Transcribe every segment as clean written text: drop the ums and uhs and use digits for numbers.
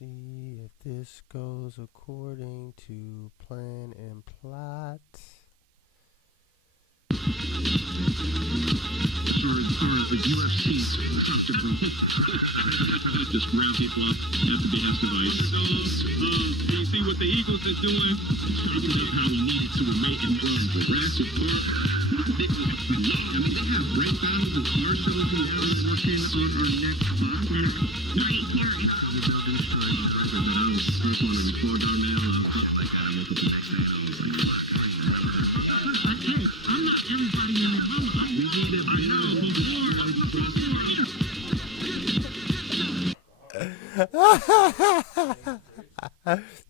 see if this goes according to plan and plot. Or the UFC comfortably. Just round people up at the behest of ice. You see what the Eagles are doing? Talking about how we needed to remain in Jurassic Park. I mean, they have break battles and car shows and now we're working on our next podcast. Right here. The BLDNDSTRY record that I was the first one to record on now. I gotta make it the next day. Hey, I'm not everybody in the room. We need it. I know.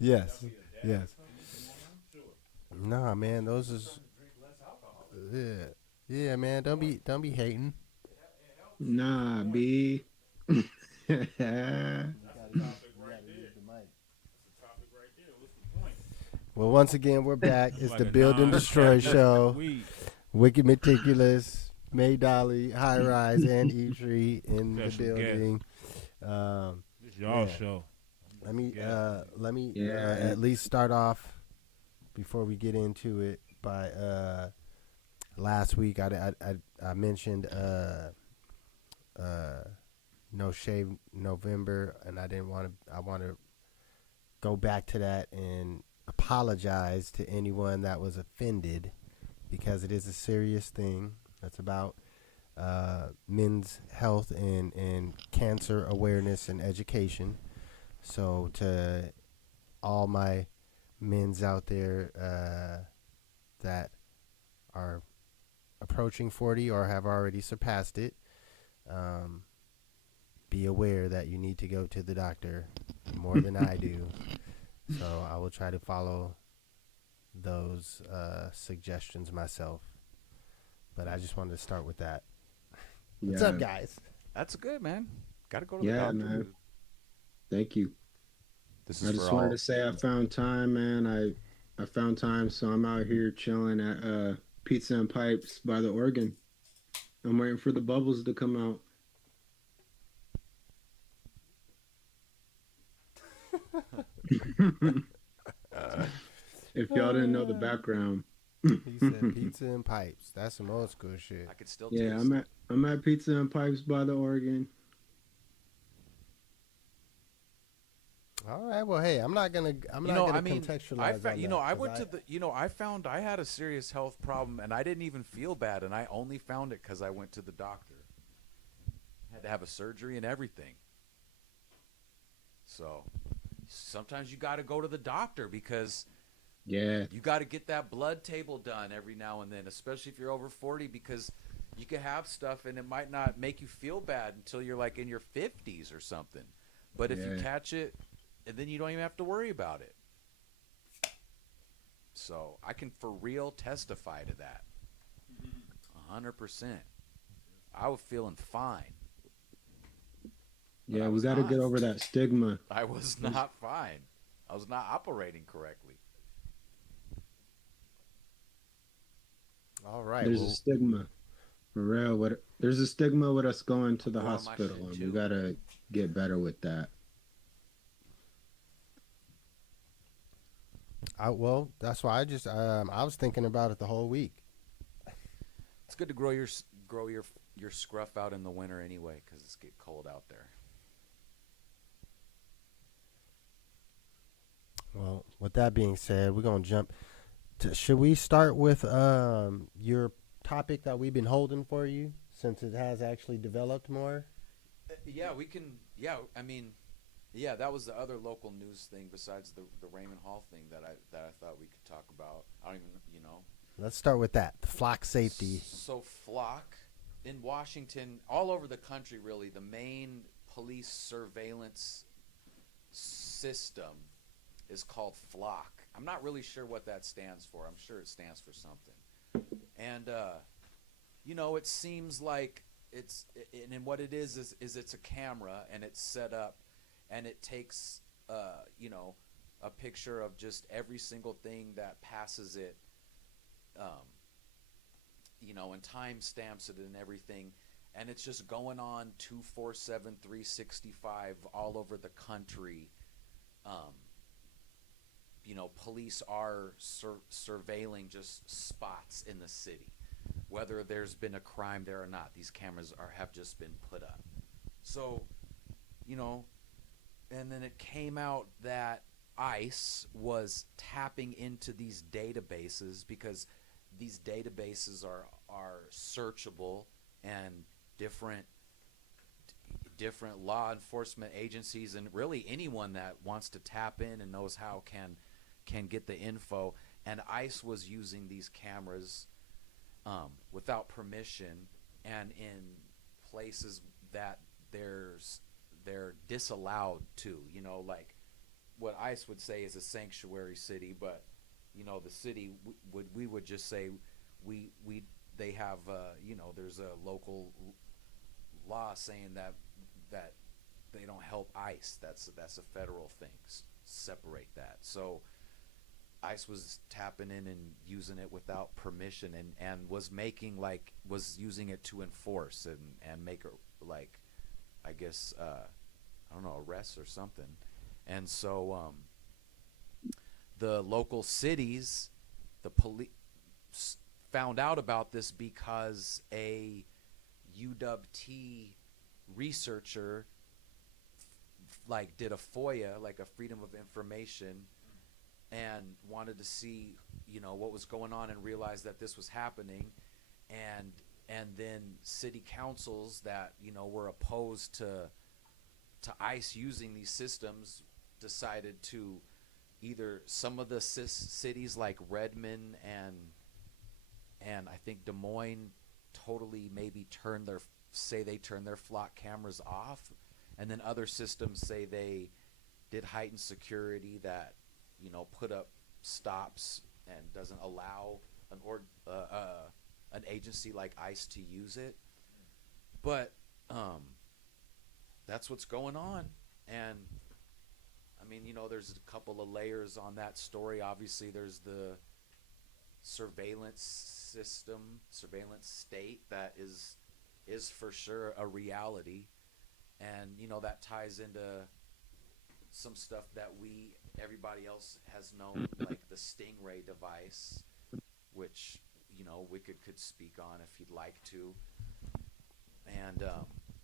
Yes, yes. Nah, man, those is yeah, man. Don't be hating. Nah, B. Well, once again, we're back. It's the Build and Destroy show. Wicked Meticulous, May Dolly, High Rise, and EeeTree in the building. This y'all show. Let me at least start off before we get into it by last week I mentioned No Shave November, and I want to go back to that and apologize to anyone that was offended, because it is a serious thing. That's about men's health and cancer awareness and education. So to all my men's out there that are approaching 40 or have already surpassed it, be aware that you need to go to the doctor more than I do. So I will try to follow those suggestions myself. But I just wanted to start with that. What's up, guys? That's good, man. Got to go to the doctor. Man. Thank you. This is I just wanted to say I found time, man. I found time, so I'm out here chilling at Pizza and Pipes by the Oregon. I'm waiting for the bubbles to come out. If y'all didn't know the background. He said Pizza and Pipes. That's some old school shit. I could still I'm at Pizza and Pipes by the Oregon. All right. Well, hey, I'm not gonna contextualize. I found I had a serious health problem, and I didn't even feel bad, and I only found it because I went to the doctor. Had to have a surgery and everything. So sometimes you got to go to the doctor because you got to get that blood table done every now and then, especially if you're over 40, because you can have stuff and it might not make you feel bad until you're like in your 50s or something. But if you catch it, and then you don't even have to worry about it. So I can for real testify to that. 100%. I was feeling fine. Yeah, we got to get over that stigma. I was not fine. I was not operating correctly. All right. There's a stigma. For real. There's a stigma with us going to the hospital, and we got to get better with that. Well, that's why I was thinking about it the whole week. It's good to grow your scruff out in the winter anyway, because it's get cold out there. Well, with that being said, we're gonna jump to. Should we start with your topic that we've been holding for you, since it has actually developed more? Yeah, we can. Yeah, I mean. Yeah, that was the other local news thing besides the Raymond Hall thing that I thought we could talk about. I don't even, Let's start with that. The flock safety. So flock in Washington, all over the country, really, the main police surveillance system is called flock. I'm not really sure what that stands for. I'm sure it stands for something. And, it seems like and what it is it's a camera, and it's set up. And it takes, a picture of just every single thing that passes it, and time stamps it and everything. And it's just going on 24/7, 365 all over the country, um, police are surveilling just spots in the city, whether there's been a crime there or not. These cameras have just been put up. So, and then it came out that ICE was tapping into these databases because these databases are searchable, and different law enforcement agencies and really anyone that wants to tap in and knows how can get the info. And ICE was using these cameras without permission and in places that they're disallowed to, like what ICE would say is a sanctuary city, but the city we would just say they have there's a local law saying that they don't help ICE. That's a federal thing. Separate that. So ICE was tapping in and using it without permission, and was using it to enforce and make I guess I don't know, arrests or something. And so the local cities, the police found out about this because a UWT researcher did a FOIA, like a Freedom of Information, and wanted to see what was going on and realized that this was happening, and then city councils that were opposed to ICE using these systems decided to either some of the cities like Redmond and I think Des Moines totally maybe turn their flock cameras off, and then other systems say they did heightened security that put up stops and doesn't allow an agency like ICE to use it. But that's what's going on. And I mean, there's a couple of layers on that story. Obviously, there's the surveillance state that is for sure a reality, and that ties into some stuff that everybody else has known, like the Stingray device, which Wicked could speak on if he'd like to. And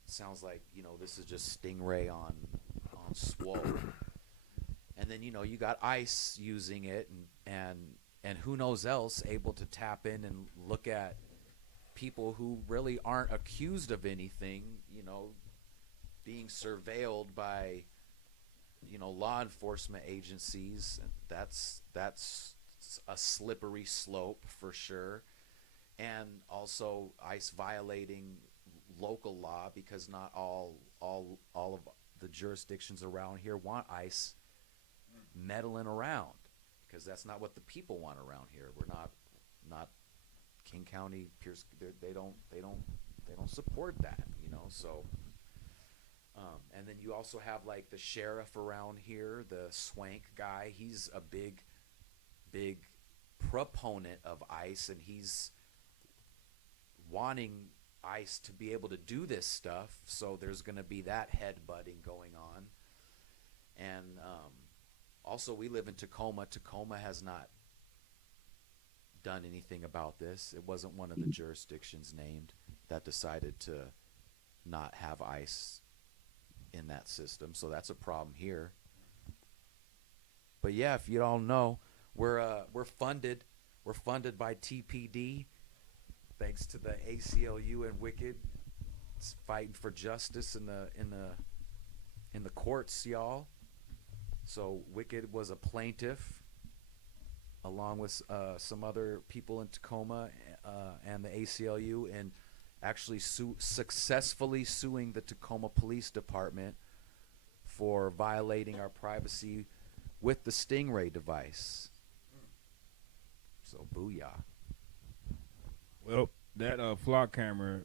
sounds like this is just Stingray on Swole. And then you got ICE using it, and who knows else able to tap in and look at people who really aren't accused of anything, being surveilled by law enforcement agencies. That's a slippery slope for sure. And also ICE violating local law, because not all of the jurisdictions around here want ICE meddling around, because that's not what the people want around here. We're not King County, Pierce. They don't support that, So, and then you also have like the sheriff around here, the Swank guy. He's a big proponent of ICE, and he's wanting ICE to be able to do this stuff. So there's going to be that headbutting going on. And also, we live in Tacoma. Tacoma has not done anything about this. It wasn't one of the jurisdictions named that decided to not have ICE in that system. So that's a problem here. But yeah, if you don't know, we're funded. We're funded by TPD, thanks to the ACLU and Wicked. It's fighting for justice in the courts, y'all. So Wicked was a plaintiff, along with some other people in Tacoma and the ACLU, and actually successfully suing the Tacoma Police Department for violating our privacy with the Stingray device. So booyah. Well, that flock camera,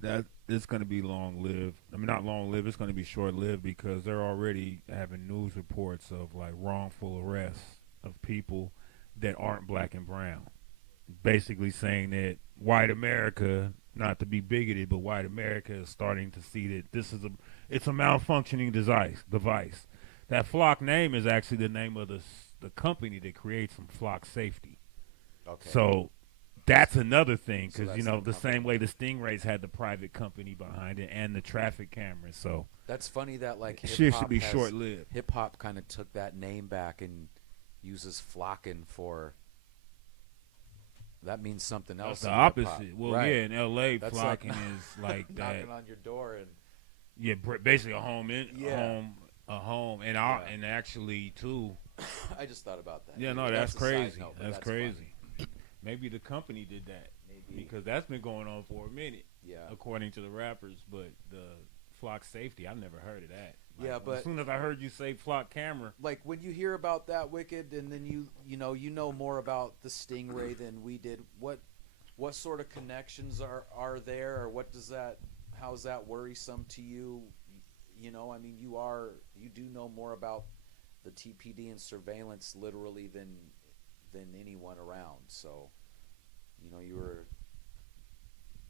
that is going to be long-lived. I mean, not long-lived, it's going to be short-lived, because they're already having news reports of like wrongful arrests of people that aren't black and brown. Basically saying that white America, not to be bigoted, but white America is starting to see that it's a malfunctioning device That Flock name is actually the name of the company that creates from Flock Safety. Okay. So that's another thing, So because that's you know the the company. same way the Stingrays had the private company behind it and the traffic cameras. So That's funny that like shit hip should hop be short lived. Hip hop kind of took that name back and uses flocking for. That means something else. That's the in hip-hop. opposite. Well, right. yeah, in L.A., That's flocking like is like that. knocking on your door and Yeah, basically a home Yeah. a home, and Yeah. and actually too. I just thought about that. Yeah, no, Maybe that's a side crazy. note, but That's funny. crazy. Maybe the company did that Maybe. because that's been going on for a minute, Yeah. according to the rappers. But the Flock Safety, I never heard of that. Yeah, but- as soon as I heard you say Flock Camera, Like when you hear about that Wicked, and then you know more about the Stingray than we did. What sort of connections are there, or what does that? How is that worrisome to you? You know, I mean, you do know more about the TPD and surveillance literally than anyone around. So, you know, you were.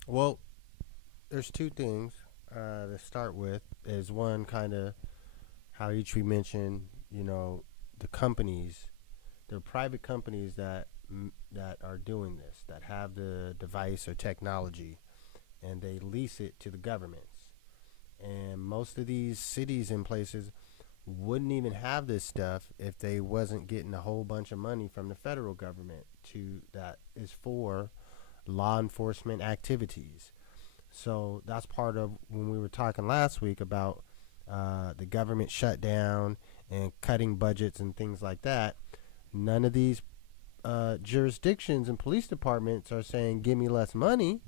Well, there's two things to start with. Is one kind of how EeeTree mentioned, you know, the companies, they're private companies that are doing this, that have the device or technology, and they lease it to the governments. And most of these cities and places wouldn't even have this stuff if they wasn't getting a whole bunch of money from the federal government that is for law enforcement activities. So that's part of when we were talking last week about the government shutdown and cutting budgets and things like that. None of these jurisdictions and police departments are saying, give me less money.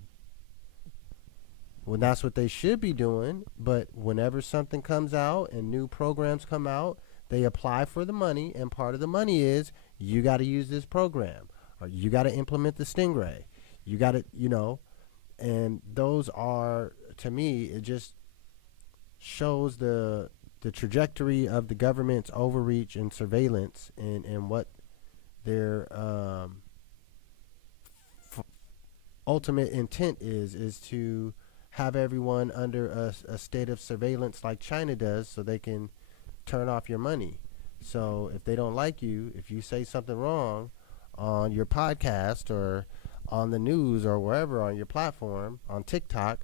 Well, that's what they should be doing. But whenever something comes out and new programs come out, they apply for the money. And part of the money is you got to use this program, or you got to implement the Stingray. You got to, you know, and those are, to me, it just shows the trajectory of the government's overreach and surveillance and what their ultimate intent is to have everyone under a state of surveillance like China does, so they can turn off your money. So if they don't like you, if you say something wrong on your podcast or on the news or wherever on your platform, on TikTok,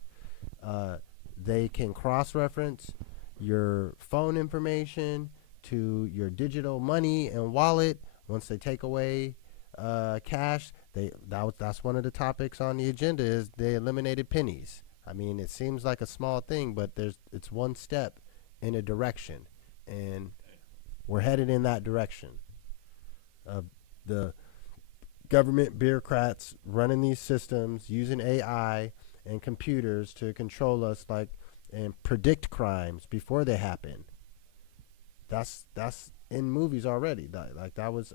they can cross-reference your phone information to your digital money and wallet. Once they take away cash, that's one of the topics on the agenda is they eliminated pennies. I mean, it seems like a small thing, but it's one step in a direction, and we're headed in that direction of the government bureaucrats running these systems, using AI and computers to control us, like, and predict crimes before they happen. That's in movies already. That was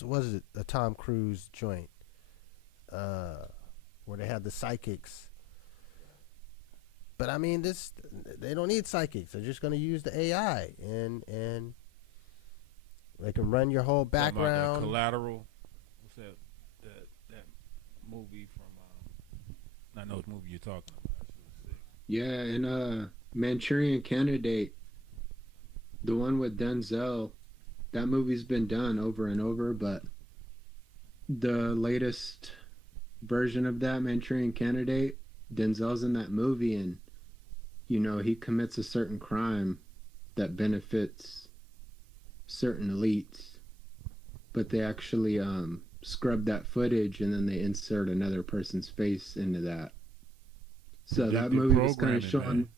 was it a Tom Cruise joint where they had the psychics. But I mean, they don't need psychics. They're just going to use the AI, and they can run your whole talking about that background. Collateral. What's that? That movie from? I know what movie you're talking about. That shit was sick. Yeah, and Manchurian Candidate, the one with Denzel, that movie's been done over and over, but the latest version of that Manchurian Candidate, Denzel's in that movie, and you know, he commits a certain crime that benefits certain elites, but they actually scrub that footage and then they insert another person's face into that. So that movie was kind of showing, man.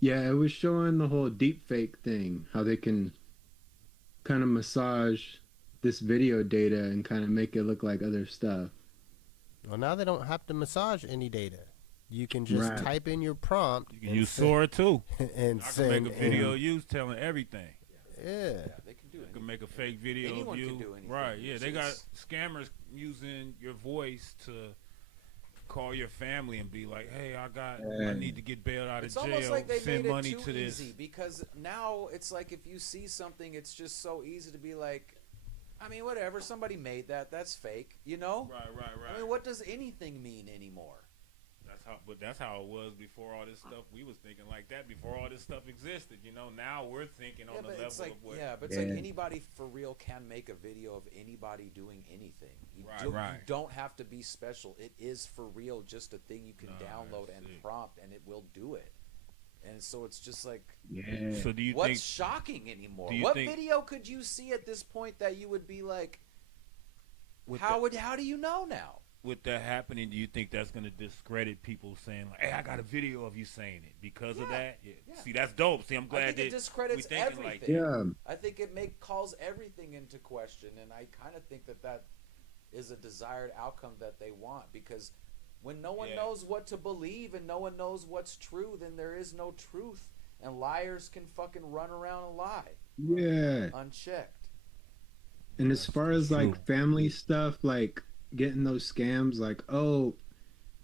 yeah, it was showing the whole deep fake thing, how they can kind of massage this video data and kind of make it look like other stuff. Well, now they don't have to massage any data. You can just Right. type in your prompt. You can use Sora too. And I can send. make a video of you telling everything. Yeah. Yeah, they can do You anything. can make a fake video Anyone of you. can do anything. Right, yeah. It's They got just- scammers using your voice to call your family and be like, hey, I need to get bailed out of It's jail. almost like they Send made money it too to this. easy, because now it's like if you see something, it's just so easy to be like, I mean, whatever, somebody made that, that's fake, you know? Right. I mean, what does anything mean anymore? That's how. but that's how it was before all this stuff. We was thinking like that before all this stuff existed. You know, now we're thinking on the level of what. Yeah, but it's like anybody for real can make a video of anybody doing anything. You you don't have to be special. It is for real, just a thing you can download and prompt, and it will do it. And so it's just like, So do you what's think shocking anymore? Do What think, video could you see at this point that you would be like, how do you know now? With that happening, do you think that's going to discredit people saying like, "Hey, I got a video of you saying it"? Because of that? Yeah. See, that's dope. See, I'm glad I think it discredits everything. Like I think it calls everything into question, and I kind of think that is a desired outcome that they want, because when no one knows what to believe and no one knows what's true, then there is no truth, and liars can fucking run around and lie. Yeah. Unchecked. And as far as like family stuff, like getting those scams, like, oh,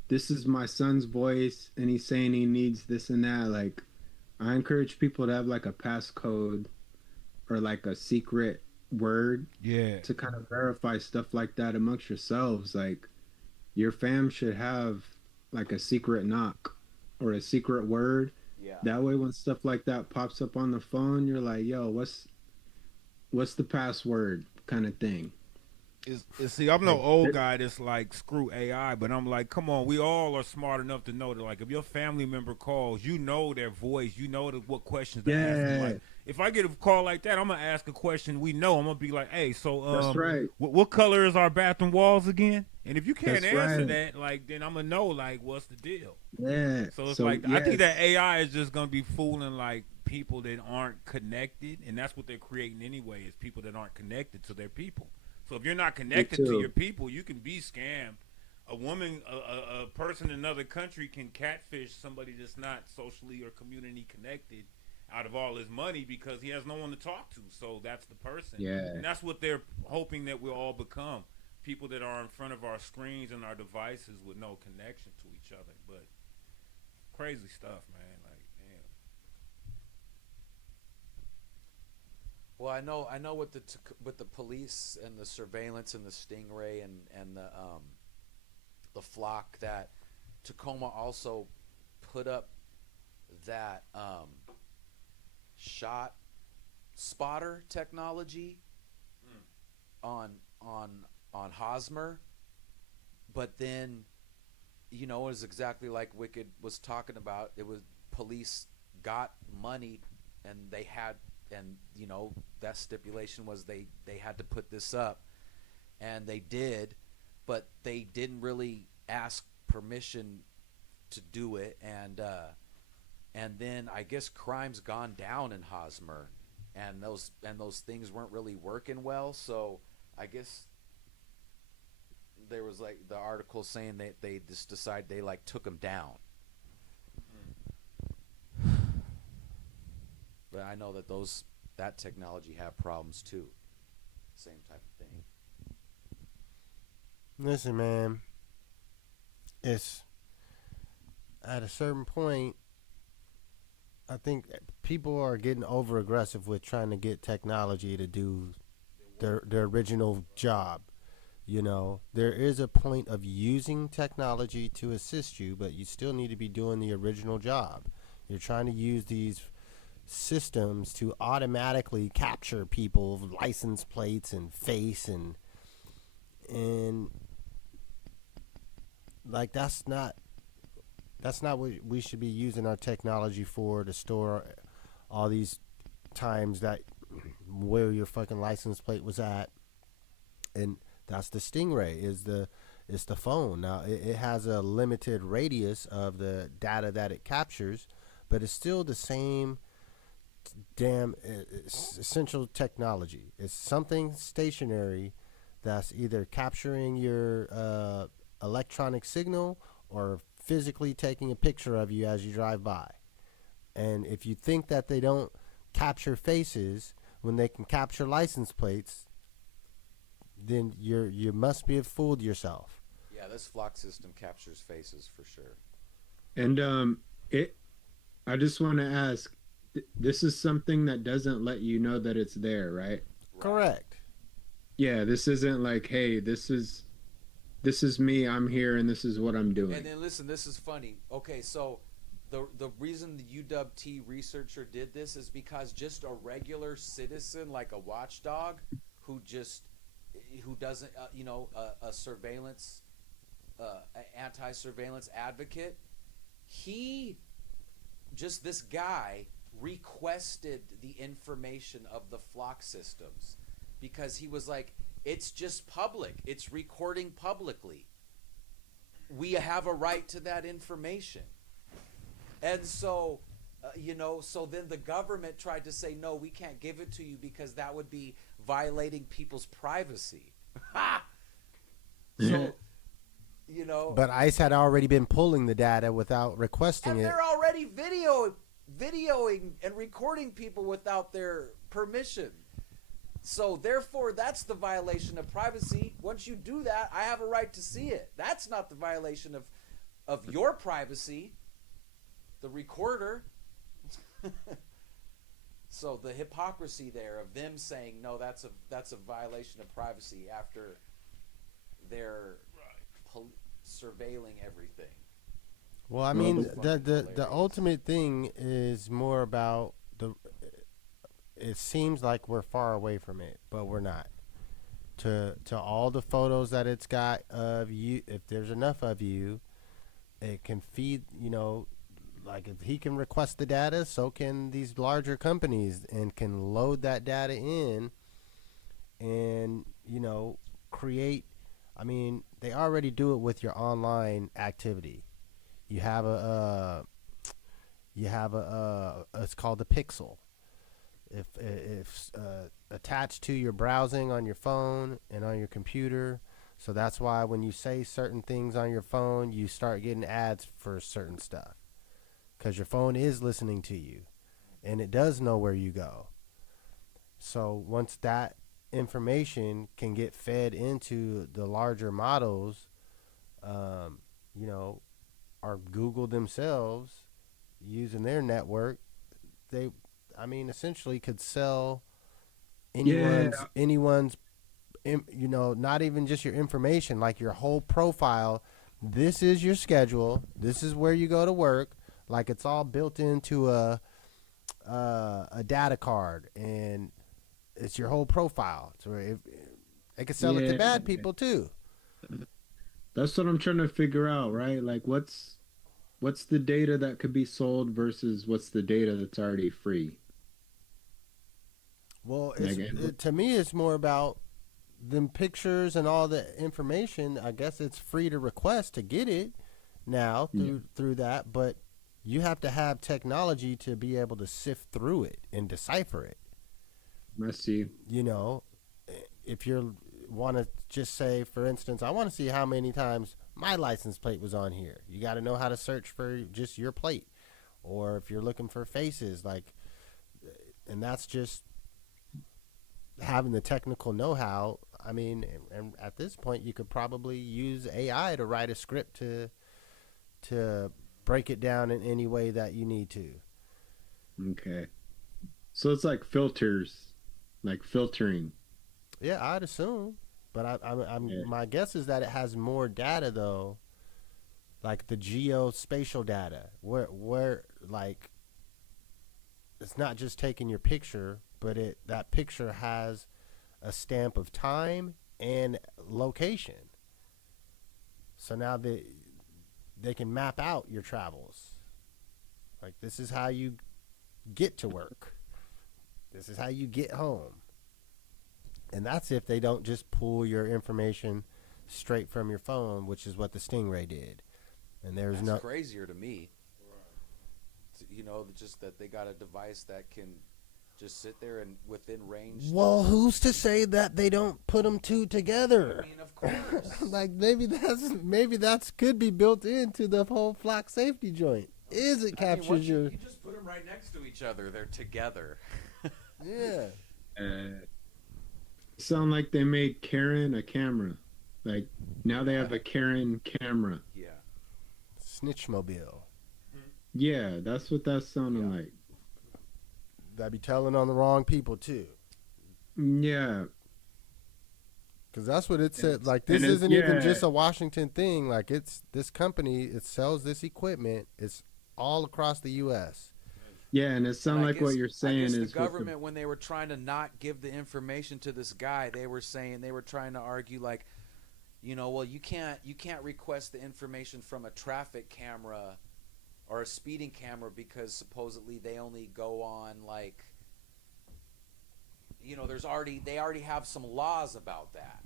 this is my son's voice and he's saying he needs this and that. Like, I encourage people to have like a passcode or like a secret word to kind of verify stuff like that amongst yourselves. Like, your fam should have like a secret knock or a secret word. Yeah. That way when stuff like that pops up on the phone, you're like, yo, what's the password kind of thing. See, I'm no old guy that's like, screw AI, but I'm like, come on, we all are smart enough to know that, like, if your family member calls, you know their voice, you know what questions to ask them. Like, if I get a call like that, I'm going to ask a question we know. I'm going to be like, hey, so that's right. what color is our bathroom walls again? And if you can't answer that, like, then I'm going to know, like, what's the deal? Yeah. So it's like, I think that AI is just going to be fooling, like, people that aren't connected, and that's what they're creating anyway, is people that aren't connected to their people. So if you're not connected to your people, you can be scammed. A person in another country can catfish somebody that's not socially or community connected out of all his money because he has no one to talk to. So that's the person. Yeah. And that's what they're hoping that we'll all become. People that are in front of our screens and our devices with no connection to each other. But crazy stuff, man. Like, damn. Well, I know with the police and the surveillance and the stingray and the flock, that Tacoma also put up that shot spotter technology on Hosmer, but then, you know, it was exactly like Wicked was talking about. It was police got money, and they had, and you know, that stipulation was they had to put this up, and they did, but they didn't really ask permission to do it, and then I guess crime's gone down in Hosmer, and those things weren't really working well, so I guess there was like the article saying that they just decided they like took them down. But I know that that technology have problems too. Same type of thing. Listen, man. It's at a certain point, I think people are getting over aggressive with trying to get technology to do their original job. You know, there is a point of using technology to assist you, but you still need to be doing the original job. You're trying to use these systems to automatically capture people's license plates and face and like that's not what we should be using our technology for, to store all these times that where your fucking license plate was at. And that's the stingray, it's the phone. Now it has a limited radius of the data that it captures, but it's still the same damn essential technology. It's something stationary that's either capturing your electronic signal or physically taking a picture of you as you drive by. And if you think that they don't capture faces when they can capture license plates, then you must be have fooled yourself. Yeah, this flock system captures faces for sure. And I just want to ask, this is something that doesn't let you know that it's there, right? Correct. Yeah, this isn't like, hey, this is this is me, I'm here, and this is what I'm doing. And then listen, this is funny. Okay, so the reason the UW-T researcher did this is because just a regular citizen, like a watchdog, who doesn't, a surveillance, anti-surveillance advocate, this guy requested the information of the flock systems because he was like, it's just public. It's recording publicly. We have a right to that information. And so, so then the government tried to say, no, we can't give it to you because that would be violating people's privacy. Ha! So, But ICE had already been pulling the data without requesting and it. they're already videoing and recording people without their permission. So therefore, that's the violation of privacy. Once you do that, I have a right to see it. That's not the violation of your privacy, the recorder. So the hypocrisy there of them saying no, that's a violation of privacy after they're surveilling everything. Well, I mean, the ultimate thing is more about it seems like we're far away from it, but we're not. To all the photos that it's got of you, if there's enough of you, it can feed, like if he can request the data, so can these larger companies, and can load that data in and, create. I mean, they already do it with your online activity. You have it's called a pixel. If attached to your browsing on your phone and on your computer, so that's why when you say certain things on your phone, you start getting ads for certain stuff, because your phone is listening to you, and it does know where you go. So once that information can get fed into the larger models, or Google themselves using their network, they essentially could sell anyone's not even just your information, like your whole profile. This is your schedule. This is where you go to work. Like, it's all built into a data card, and it's your whole profile. So they could sell it to bad people too. That's what I'm trying to figure out, right? Like, what's the data that could be sold versus what's the data that's already free? Well, to me, it's more about them pictures and all the information. I guess it's free to request to get it now through that, but you have to have technology to be able to sift through it and decipher it. I see. If you want to just say, for instance, I want to see how many times my license plate was on here. You got to know how to search for just your plate, or if you're looking for faces, and that's just having the technical know-how. I mean, and at this point, you could probably use AI to write a script to break it down in any way that you need to. Okay. So it's like filters, like filtering. Yeah, I'd assume, but my guess is that it has more data though, like the geospatial data, where like it's not just taking your picture, but that picture has a stamp of time and location. So now they can map out your travels. Like, this is how you get to work. This is how you get home. And that's if they don't just pull your information straight from your phone, which is what the Stingray did. And that's crazier to me. Just that they got a device that can just sit there and within range. Well, who's to say that they don't put them two together? I mean, of course. Like, maybe that's could be built into the whole flock safety joint. Captures your. You just put them right next to each other. They're together. Yeah. Sound like they made Karen a camera. Like, now they have a Karen camera. Yeah. Snitchmobile. Yeah, that's what that's sounding like. That be telling on the wrong people too. Yeah. Because that's what it said. Like, this and isn't even just yeah. a Washington thing. Like, it's this company, it sells this equipment. It's all across the U.S. Yeah, and it And sounds like what you're I saying guess the is with the government, when they were trying to not give the information to this guy, they were trying to argue like, well, you can't request the information from a traffic camera or a speeding camera because supposedly they only go on like, they already have some laws about that.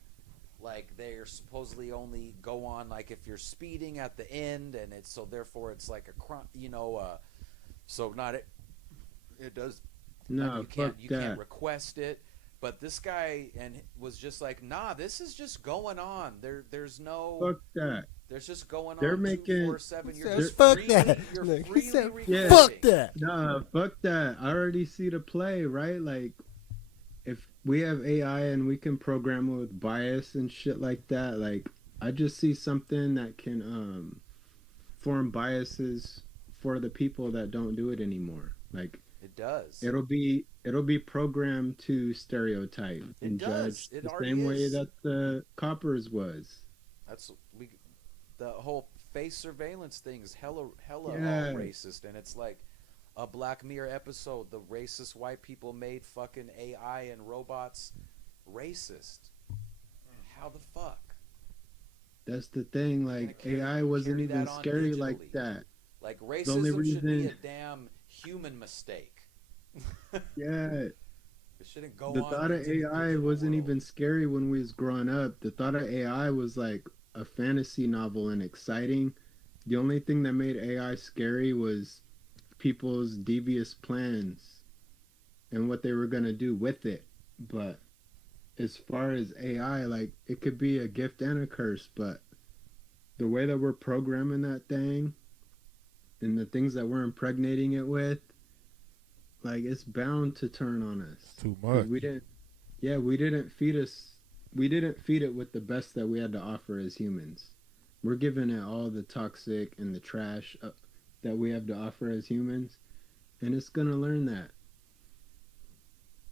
Like they're supposedly only go on like if you're speeding at the end, and it's so therefore it's like a crime, so not it. It does. no, fuck You can't that. request it. But this guy was just like, nah, this is just going on. There's no. Fuck that. There's just going They're on making 24/7. You're Says, just fuck freely, that. you're Look, he freely said, recording. fuck that. Nah, fuck that. I already see the play, right? Like, if we have AI and we can program it with bias and shit like that, like, I just see something that can form biases for the people that don't do it anymore. Like, It does. it'll be programmed to stereotype and does. judge It the already same way is. that the coppers was. That's the whole face surveillance thing is hella Yeah. all racist, and it's like a Black Mirror episode. The racist white people made fucking AI and robots racist. How the fuck? That's the thing. Like, Carry- AI wasn't carry that even on scary digitally. like that. Like only racism should be a reason- damn human mistake. Yeah. It shouldn't go The on. thought of into the AI digital wasn't world. even scary when we was growing up. The thought of AI was like a fantasy novel and exciting. The only thing that made AI scary was people's devious plans and what they were gonna do with it. But as far as AI, like, it could be a gift and a curse, but the way that we're programming that thing and the things that we're impregnating it with, like, it's bound to turn on us. Too 'Cause much. we didn't feed it with the best that we had to offer as humans. We're giving it all the toxic and the trash that we have to offer as humans, and it's gonna learn that.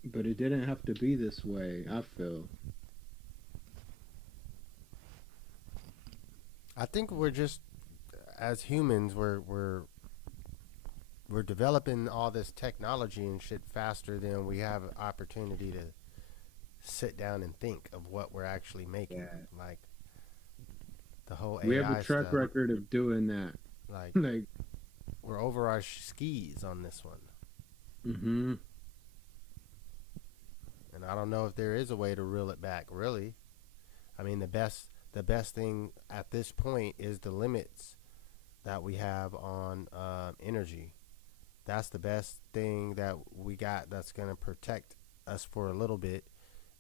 But it didn't have to be this way, I feel. I think we're just, as humans, we're developing all this technology and shit faster than we have an opportunity to sit down and think of what we're actually making. Yeah. Like the whole We AI have a track stuff. record of doing that. Like Like, we're over our skis on this one, mm-hmm. and I don't know if there is a way to reel it back. Really, I mean, the best thing at this point is the limits that we have on energy. That's the best thing that we got that's going to protect us for a little bit,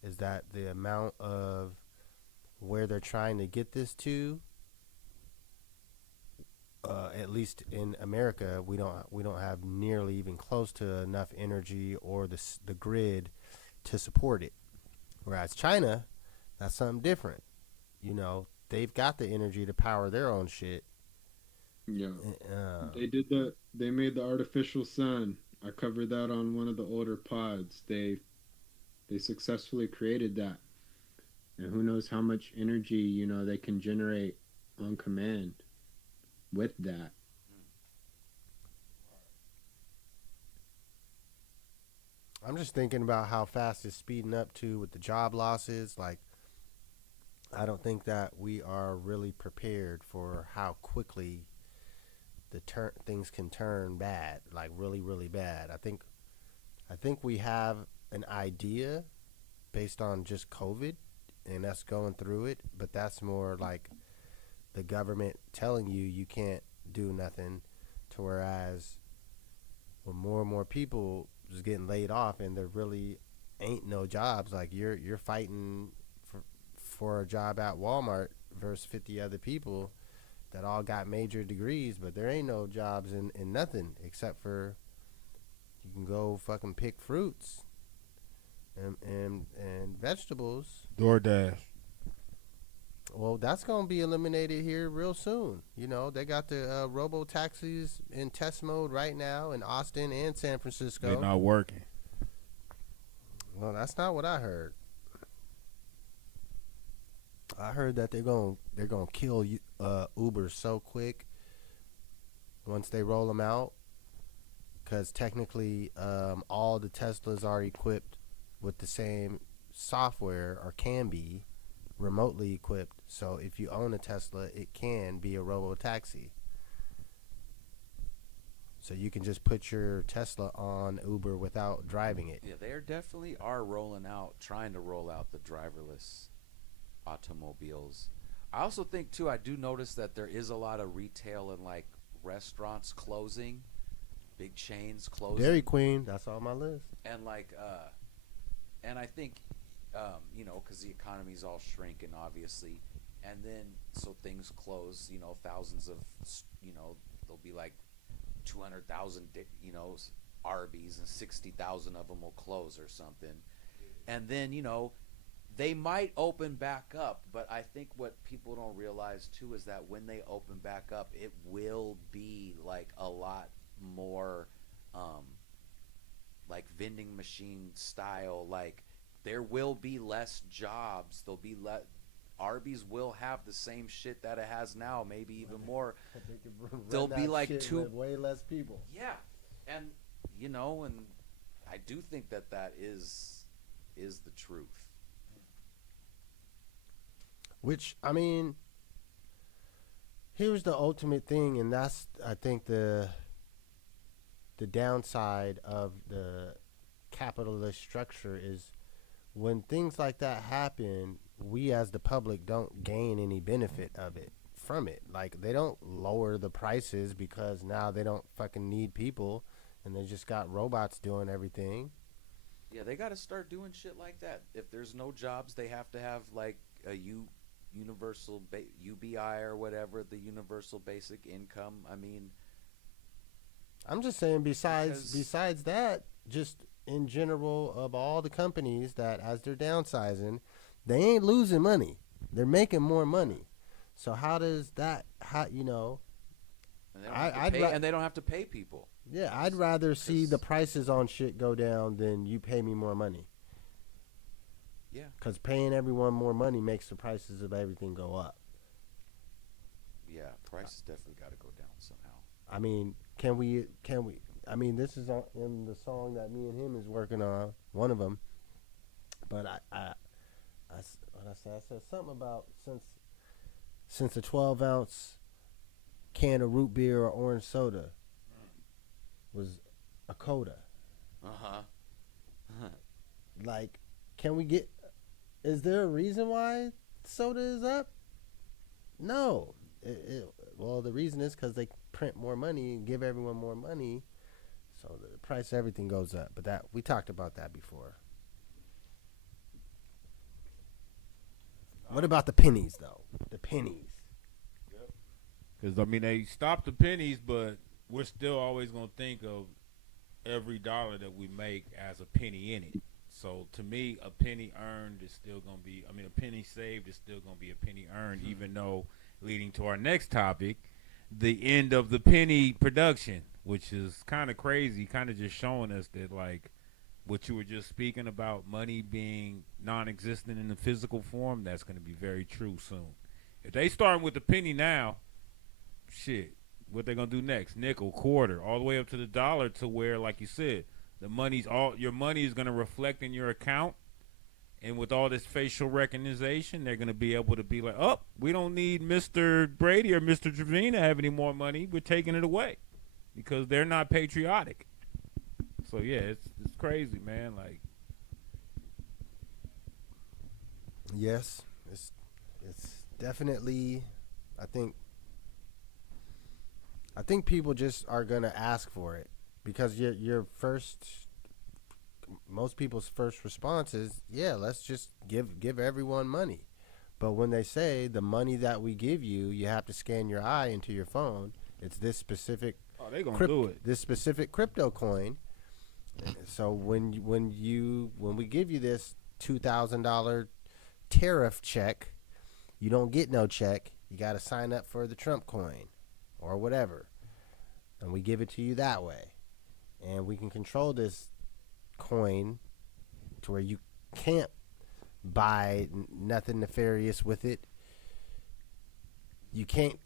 is that the amount of where they're trying to get this to, at least in America, we don't have nearly even close to enough energy or the grid to support it. Whereas China, that's something different. They've got the energy to power their own shit. Yeah. They made the artificial sun. I covered that on one of the older pods. They successfully created that. And who knows how much energy, they can generate on command with that. I'm just thinking about how fast it's speeding up to with the job losses. Like, I don't think that we are really prepared for how quickly things can turn bad, like really, really bad. I think we have an idea based on just COVID and us going through it, but that's more like the government telling you can't do nothing, to whereas when more and more people is getting laid off and there really ain't no jobs, like you're fighting for a job at Walmart versus 50 other people that all got major degrees, but there ain't no jobs in nothing except for you can go fucking pick fruits and vegetables. DoorDash. Well, that's going to be eliminated here real soon. They got the robo taxis in test mode right now in Austin and San Francisco. They're not working. Well, that's not what I heard. I heard that they're gonna kill Uber so quick once they roll them out, because technically all the Teslas are equipped with the same software, or can be remotely equipped. So if you own a Tesla, it can be a robo taxi. So you can just put your Tesla on Uber without driving it. Yeah, they definitely are trying to roll out the driverless automobiles. I also think too, I do notice that there is a lot of retail and like restaurants closing, big chains closing. Dairy Queen, that's on my list. And like and I think you know, because the economy's all shrinking obviously, and then so things close, you know, thousands of, you know, there'll be like 200,000 you know, Arby's, and 60,000 of them will close or something. And then, you know, they might open back up, but I think what people don't realize too is that when they open back up, it will be like a lot more like vending machine style. Like there will be less jobs. There'll be Arby's will have the same shit that it has now, maybe even more. There'll be like way less people. Yeah, and you know, and I do think that is the truth. Which, I mean, here's the ultimate thing, and that's, I think, the downside of the capitalist structure is when things like that happen, we as the public don't gain any benefit of it from it. Like, they don't lower the prices because now they don't fucking need people and they just got robots doing everything. Yeah, they got to start doing shit like that. If there's no jobs, they have to have like a universal UBI or whatever, the universal basic income. I mean, I'm just saying, besides that, just in general, of all the companies that, as they're downsizing, they ain't losing money. They're making more money. So how does that, you know? And they don't have to pay people. Yeah, I'd rather see the prices on shit go down than you pay me more money. Yeah. Because paying everyone more money makes the prices of everything go up. Yeah, prices definitely got to go down somehow. I mean, can we? I mean, this is in the song that me and him is working on, one of them. But I said something about since a 12-ounce can of root beer or orange soda was a coda. Like, can we get? Is there a reason why soda is up? No. Well, the reason is because they print more money and give everyone more money, so the price of everything goes up. But that, we talked about that before. What about the pennies, though? The pennies. Because, I mean, they stopped the pennies, but we're still always going to think of every dollar that we make as a penny in it. So, to me, a penny earned is still going to be, I mean, a penny saved is still going to be a penny earned, even though, leading to our next topic, the end of the penny production, which is kind of crazy, kind of just showing us that, like, what you were just speaking about, money being non-existent in the physical form, that's going to be very true soon. If they starting with the penny now, shit, what they going to do next? Nickel, quarter, all the way up to the dollar, to where, like you said, your money is going to reflect in your account. And with all this facial recognition, they're going to be able to be like, oh, we don't need Mr. Brady or Mr. Trevine to have any more money. We're taking it away because they're not patriotic. So, yeah, it's crazy, man. Like, yes, it's definitely, I think people just are going to ask for it because most people's first response is, yeah, let's just give everyone money. But when they say the money that we give you, you have to scan your eye into your phone. It's this specific they gonna do it. This specific crypto coin. So when we give you this $2,000 tariff check, you don't get no check. You got to sign up for the Trump coin or whatever, and we give it to you that way, and we can control this coin to where you can't buy nothing nefarious with it. You can't.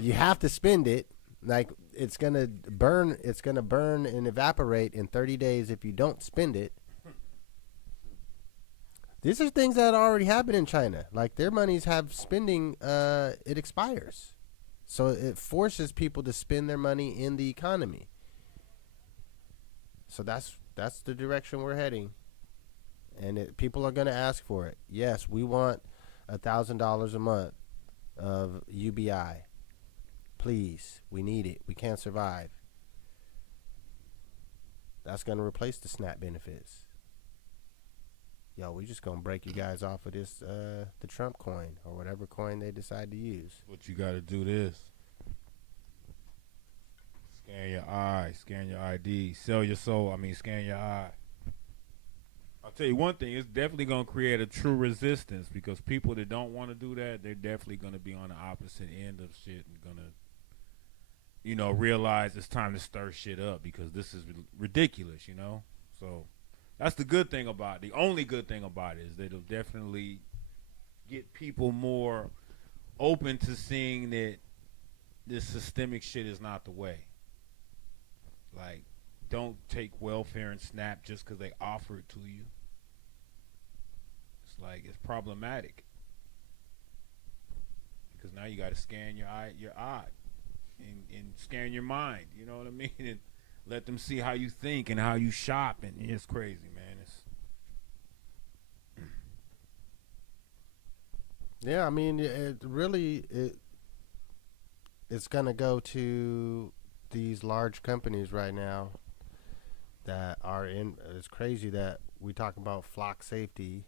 You have to spend it. Like it's gonna burn. It's gonna burn and evaporate in 30 days if you don't spend it. These are things that already happen in China. Like their monies have spending. It expires, so it forces people to spend their money in the economy. So that's the direction we're heading, and people are gonna ask for it. Yes, we want $1,000 a month of UBI. Please, we need it. We can't survive. That's going to replace the SNAP benefits. Yo, we just going to break you guys off of this, the Trump coin or whatever coin they decide to use. But you got to do this. Scan your eye, scan your ID, sell your soul. Scan your eye. I'll tell you one thing, it's definitely going to create a true resistance because people that don't want to do that, they're definitely going to be on the opposite end of shit and going to, realize it's time to stir shit up because this is ridiculous, So that's the good thing about it. The only good thing about it is that it'll definitely get people more open to seeing that this systemic shit is not the way. Like, don't take welfare and SNAP just because they offer it to you. It's problematic because now you got to scan your eye, and scan your mind. You know what I mean? And let them see how you think and how you shop, and it's crazy, man. Yeah, it's gonna go to these large companies right now that are in. It's crazy that we talk about flock safety.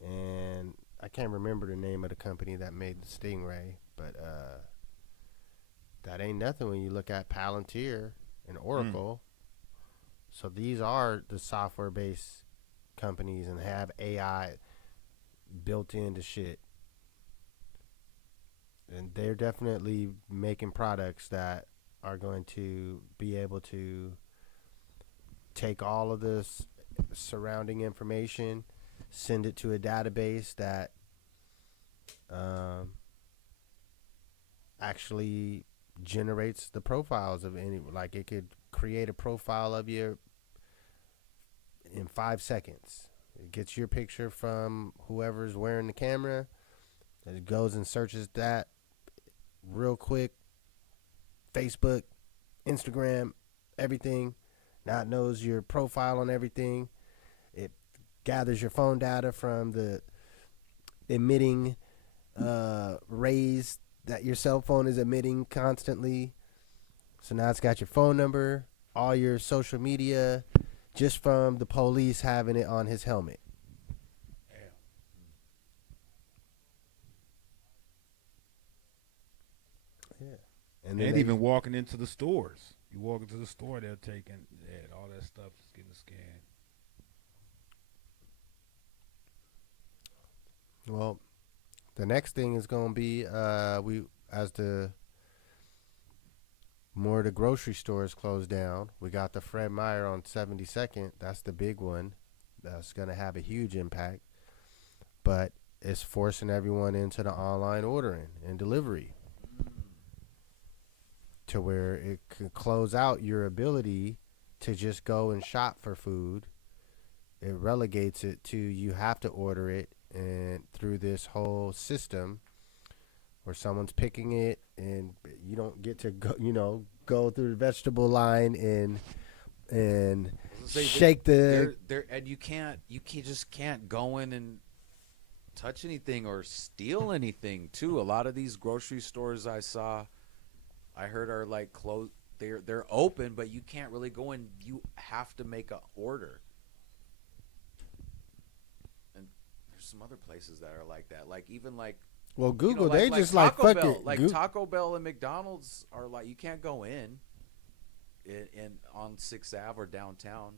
And I can't remember the name of the company that made the Stingray, but that ain't nothing when you look at Palantir and Oracle. So these are the software-based companies and have AI built into shit. And they're definitely making products that are going to be able to take all of this surrounding information, send it to a database that actually generates the profiles of any. Like it could create a profile of you in 5 seconds. It gets your picture from whoever's wearing the camera. It goes and searches that real quick. Facebook, Instagram, everything. Now it knows your profile on everything. It gathers your phone data from the emitting rays that your cell phone is emitting constantly. So now it's got your phone number, all your social media, just from the police having it on his helmet. Yeah. And even walking into the stores. You walk into the store, they're taking all that stuff is getting scanned. Well, the next thing is going to be as the more of the grocery stores close down. We got the Fred Meyer on 72nd. That's the big one. That's going to have a huge impact. But it's forcing everyone into the online ordering and delivery to where it can close out your ability to just go and shop for food. It relegates it to you have to order it, and through this whole system where someone's picking it and you don't get to go through the vegetable line and shake the and you just can't go in and touch anything or steal anything too. A lot of these grocery stores I heard are like closed. They're open, but you can't really go in. You have to make an order. And there's some other places that are like that. Like even like Google, they just Taco fuck Bell, it. Like Taco Bell and McDonald's are like you can't go in on 6th Ave or downtown.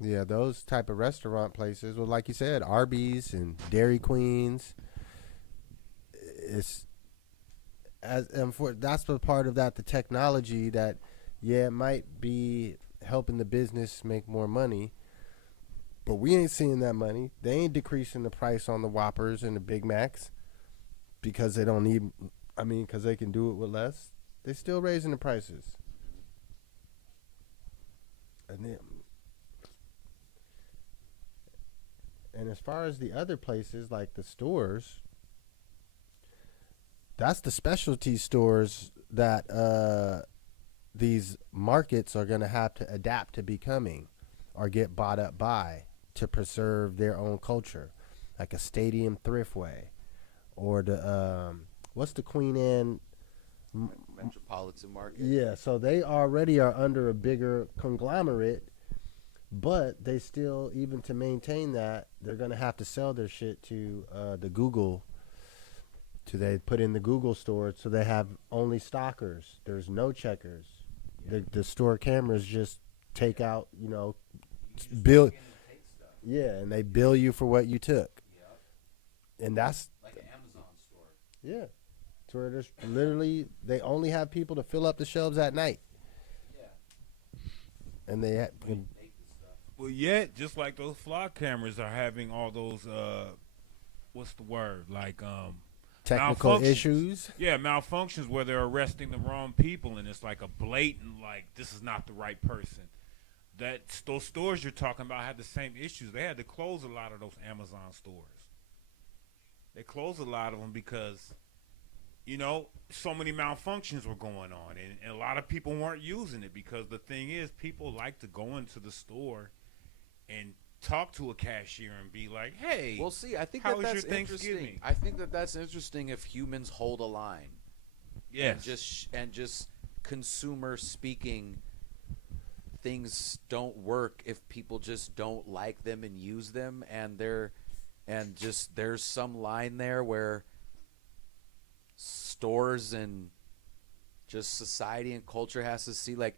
Yeah, those type of restaurant places. Well, like you said, Arby's and Dairy Queens. That's the part of that, the technology that, it might be helping the business make more money, But we ain't seeing that money. They ain't decreasing the price on the Whoppers and the Big Macs because they don't need. I mean, because they can do it with less. They still raising the prices. And as far as the other places like the stores, that's the specialty stores that these markets are going to have to adapt to becoming or get bought up by to preserve their own culture, like a Stadium Thriftway or the what's the Queen Anne Metropolitan Market. Yeah, so they already are under a bigger conglomerate, but they still, even to maintain that, they're going to have to sell their shit to the Google. They put in the Google store, so they have only stockers. There's no checkers. The store cameras just take out, bill. Yeah, and they bill you for what you took. And that's like an Amazon store. Yeah. To where there's literally, they only have people to fill up the shelves at night. Yeah. And they Well, yet, just like those flock cameras are having all those, what's the word? Like, technical malfunctions. issues. Yeah, malfunctions where they're arresting the wrong people, and it's like a blatant, like, this is not the right person. Those stores you're talking about had the same issues. They had to close a lot of those Amazon stores. They closed a lot of them because, so many malfunctions were going on, and a lot of people weren't using it because the thing is, people like to go into the store and talk to a cashier and be like, "Hey, Well, see, I think how was that's your interesting. Thanksgiving?" I think that's interesting if humans hold a line. Yes. And just consumer speaking, things don't work if people just don't like them and use them, and there's some line there where stores and just society and culture has to see, like,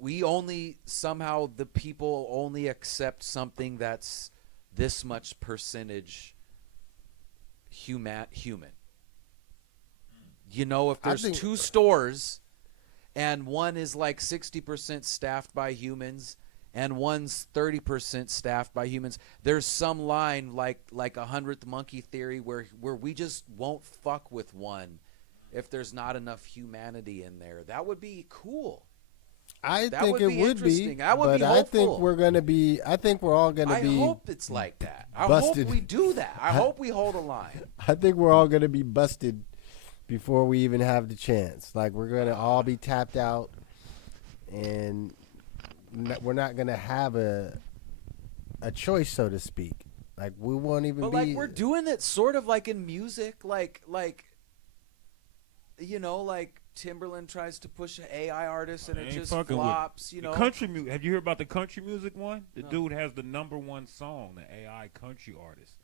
the people only accept something that's this much percentage human. If there's two stores and one is like 60% staffed by humans and one's 30% staffed by humans, there's some line like a 100th monkey theory where we just won't fuck with one if there's not enough humanity in there. That would be cool. I That think would it be would interesting. be, That would but be I think hopeful. we're going to be. I think we're all going to I be. hope it's like that. I busted. hope we do that. I hope we hold a line. I think we're all going to be busted before we even have the chance. Like, we're going to all be tapped out, and we're not going to have a choice, so to speak. Like, we won't even But be. like, we're doing it sort of like in music, like Timberland tries to push an AI artist and it Ain't just fucking with flops. The country music. Have you heard about the country music one? The dude has the #1 song, the AI country artist.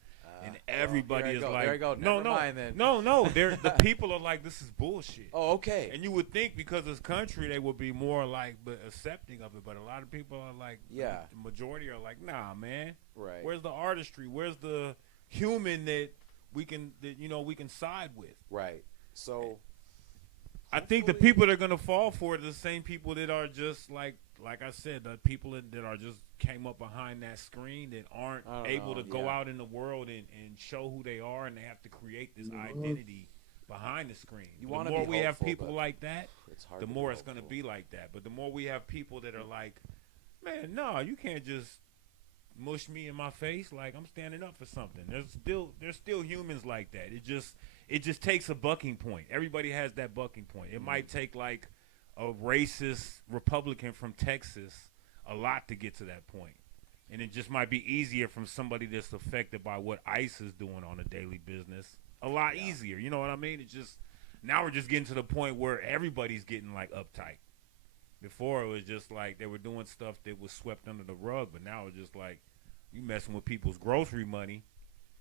And everybody is like, there you go. no, Never mind then. no. The people are like, this is bullshit. Oh, okay. And you would think because it's country, they would be more like accepting of it. But a lot of people are like, Yeah. the majority are like, nah, man. Right. Where's the artistry? Where's the human that we can side with? Right. So I think the people that are going to fall for it are the same people that are just like I said, the people that are just came up behind that screen that aren't able to go out in the world and show who they are, and they have to create this identity behind the screen. You The wanna more be we have hopeful, people but like that, it's hard the to more be it's going to hopeful. be like that. But the more we have people that are like, man, no, you can't just mush me in my face like I'm standing up for something. There's still humans like that. It just takes a bucking point. Everybody has that bucking point. It might take like a racist Republican from Texas a lot to get to that point. And it just might be easier from somebody that's affected by what ICE is doing on a daily business. A lot easier. You know what I mean? It's just, now we're just getting to the point where everybody's getting like uptight. Before it was just like they were doing stuff that was swept under the rug, but now it's just like you messing with people's grocery money.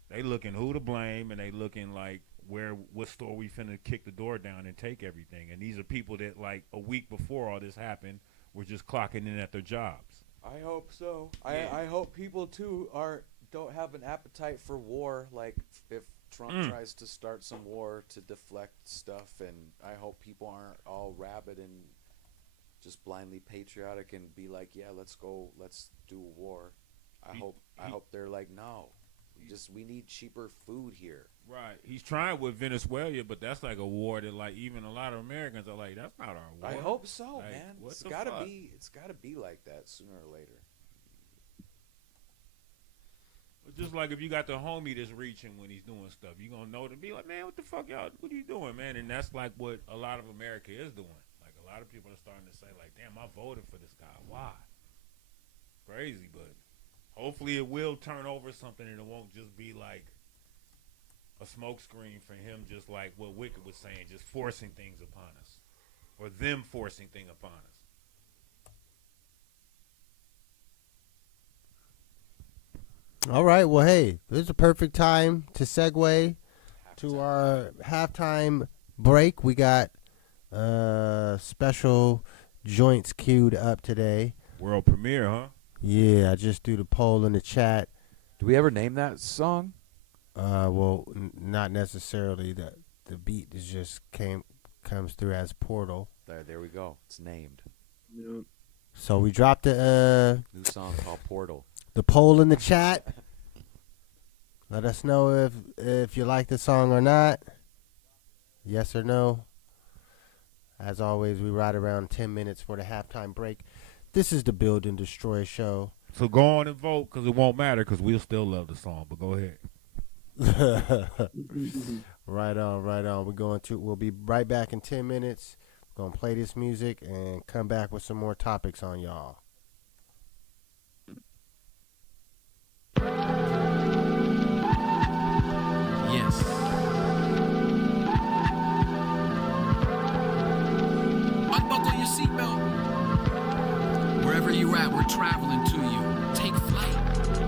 They looking who to blame, and they looking like what store we finna kick the door down and take everything. And these are people that like a week before all this happened were just clocking in at their jobs. I hope so. Yeah. I hope people too don't have an appetite for war. Like if Trump tries to start some war to deflect stuff, and I hope people aren't all rabid and just blindly patriotic and be like, yeah, let's do a war. I hope they're like, no, we need cheaper food here. Right. He's trying with Venezuela, but that's like a war that like even a lot of Americans are like, that's not our war. I hope so, like, man. What It's the gotta fuck? be. It's gotta be like that sooner or later. It's just like if you got the homie that's reaching when he's doing stuff, you gonna know to be like, man, what the fuck y'all? What are you doing, man? And that's like what a lot of America is doing. Like a lot of people are starting to say, like, damn, I voted for this guy. Why? Crazy, but hopefully it will turn over something and it won't just be like a smokescreen for him, just like what Wicked was saying, just forcing things upon us, or them forcing things upon us. All right. Well, hey, this is a perfect time to segue to our halftime break. We got special joints queued up today. World premiere, huh? Yeah, I just threw the poll in the chat. Do we ever name that song? Well, not necessarily. The beat is just comes through as Portal. There we go. It's named. Yep. So we dropped New song called Portal. the poll in the chat. Let us know if you like the song or not. Yes or no. As always, we ride around 10 minutes for the halftime break. This is the Build and Destroy show. So go on and vote, because it won't matter, because we'll still love the song. But go ahead. Right on, right on. We'll be right back in 10 minutes. We're going to play this music and come back with some more topics on y'all. Yes. Unbuckle your seatbelt. Wherever you're at, we're traveling to you. Take flight.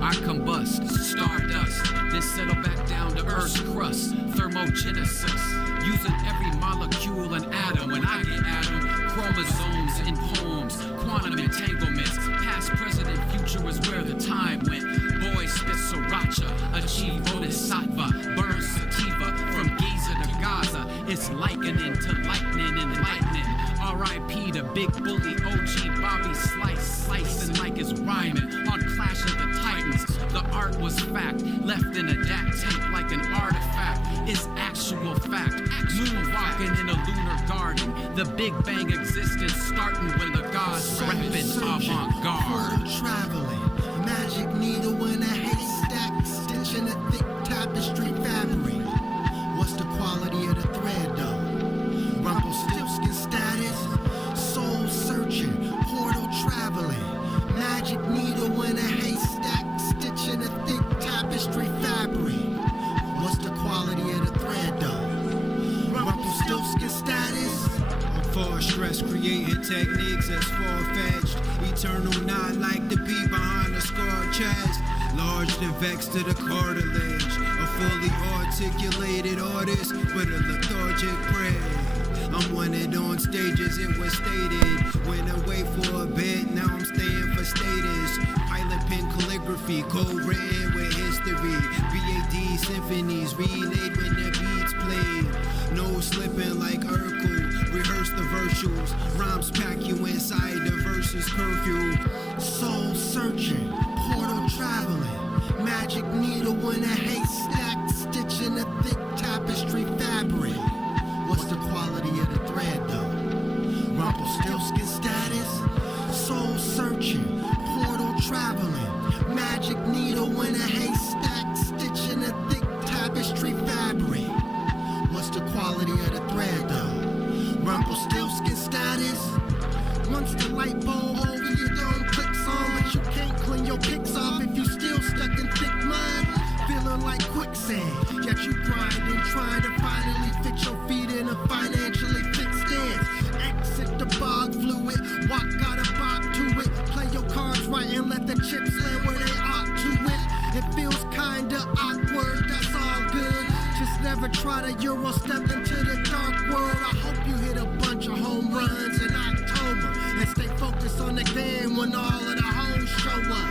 I combust, stardust, then settle back down to Earth's crust. Thermogenesis, using every molecule and atom. When I get atom, chromosomes in poems, quantum entanglements. Past, present, and future is where the time went. Boys spit sriracha, achieve bodhisattva, burn sativa from Giza to Gaza. It's likening to lightning and lightning. R.I.P. to Big Bully OG Bobby slicing like it's rhyming on Clash of the Titans. The art was fact, left in a DAT tape like an artifact. It's actual fact. Moonwalking in a lunar garden. The Big Bang existence starting when the gods rapping avant-garde. Traveling, magic needle in a haystack, stitching a thick tapestry fabric. What's the quality of the thread though? Rumpelstiltskin status, soul searching, portal traveling, magic needle in a haystack, stitching a thick tapestry fabric. What's the quality of the thread though? Rumpelstiltskin status. For stress, creating techniques that's far-fetched. Eternal not like the bee behind the scarred chest. Large and vexed to the cartilage. A fully articulated artist with a lethargic prey. I'm wanted on stages, it was stated. Went away for a bit, now I'm staying for status. Pilot pen calligraphy, code written with history. BAD symphonies, relayed when the beats played. No slipping like Urkel, rehearse the virtuals. Rhymes pack you inside the verses curfew. Soul searching, portal traveling, magic needle in a haystack, stitching a thick tapestry fabric. What's the quality of the thread though? Rumpelstiltskin status, soul searching, portal traveling, magic needle in a haystack, stitching a thick tapestry fabric. What's the quality of the thread though? Rumpelstiltskin status. Once the light bulb over your dome clicks on, but you can't clean your kicks off if you still stuck in thick mud. Feeling like quicksand, yet you grinding, trying to finally fit your feet in a financially fixed stance. Exit the bog fluid, walk out a bob to it. Play your cards right and let the chips land where they ought to it. It feels kinda awkward, that's all good. Just never try to Euro step into the dark world. I hope you hit a bunch of home runs in October and stay focused on the game when all of the hoes show up.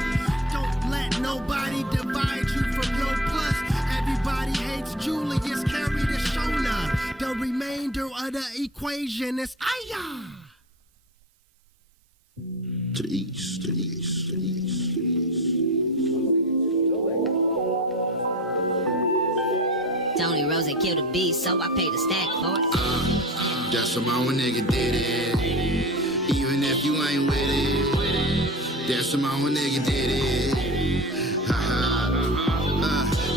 Don't let nobody divide you from your plus. Everybody hates Julius, carry the shoulder. The remainder of the equation is Aya. To the east, to the east, to the east, to the east. Tony Rose killed a beast, so I paid a stack for it. That's some more nigga did it. Even if you ain't with it. That's some more nigga did it.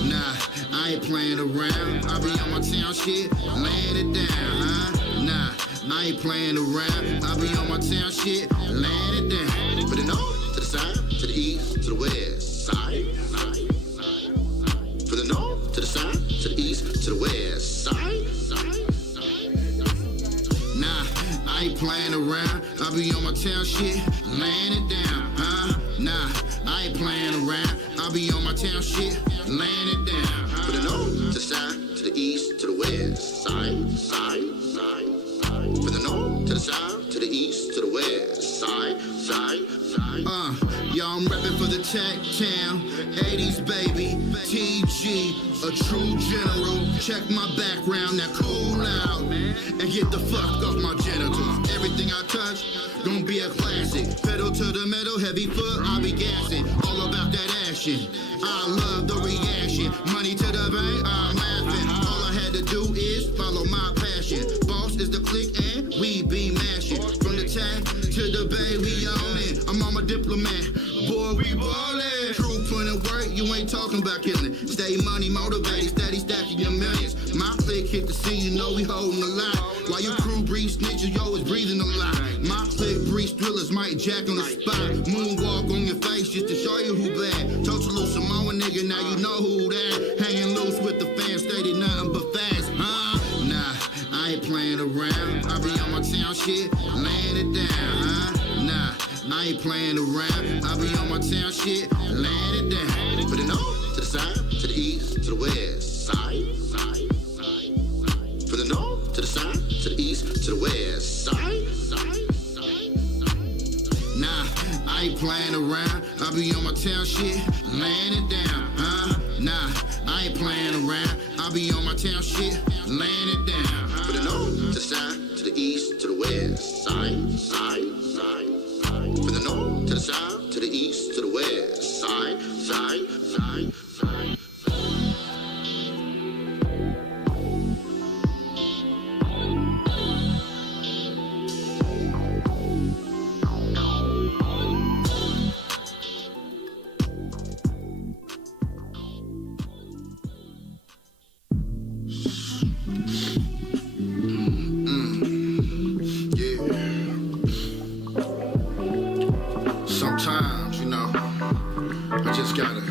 Nah, I ain't playing around. I be on my town shit, laying it down, Nah, I ain't playing around. I be on my town shit, laying it down. From the north to the south, to the east, to the west side. From the north to the south, to the east, to the west side. Nah, I ain't playing around. I be on my town shit, laying it down, Nah, I ain't playing around. I be on my town shit, laying it down. From the north to the south, to the east, to the west side. From the north to the south, to the east, to the west side. Y'all, I'm reppin' for the tech town, 80s baby, TG, a true general. Check my background, now cool out, and get the fuck off my genitals. Everything I touch, gon' be a classic. Pedal to the metal, heavy foot, I be gassing. All about that action, I love the reaction. Money to the bank, I'm laughing. All I had to do is follow my passion. Boss is the click and we be mashing. From the tag to the bay, we on it. I'm on my diplomat, boy, we ballin'. True putting work, you ain't talking about killing. Stay money motivated, steady stacking your millions. My clique hit the scene, you know we holding the line. While your crew breathe snitches, yo is breathing a lot. My clique breeze thrillers might jack on the spot. Moonwalk on your face just to show you who bad. Told you little Samoa nigga, now you know who that. Hanging loose with the fans, stated nothing but fast, Nah, I ain't playing around. I be on my town shit, laying it down, Nah, I ain't playing around. I be on my town shit, laying it down. From the north to the south, to the east, to the west side. From the north to the south, to the east, to the west side. Nah, I ain't playing around. I be on my town shit, laying it down, Nah, I ain't playing around. I be on my town shit, laying it down. From the north to the south, to the east, to the west side. From the north to the south, to the east, to the west side. Sometimes, you know, I just gotta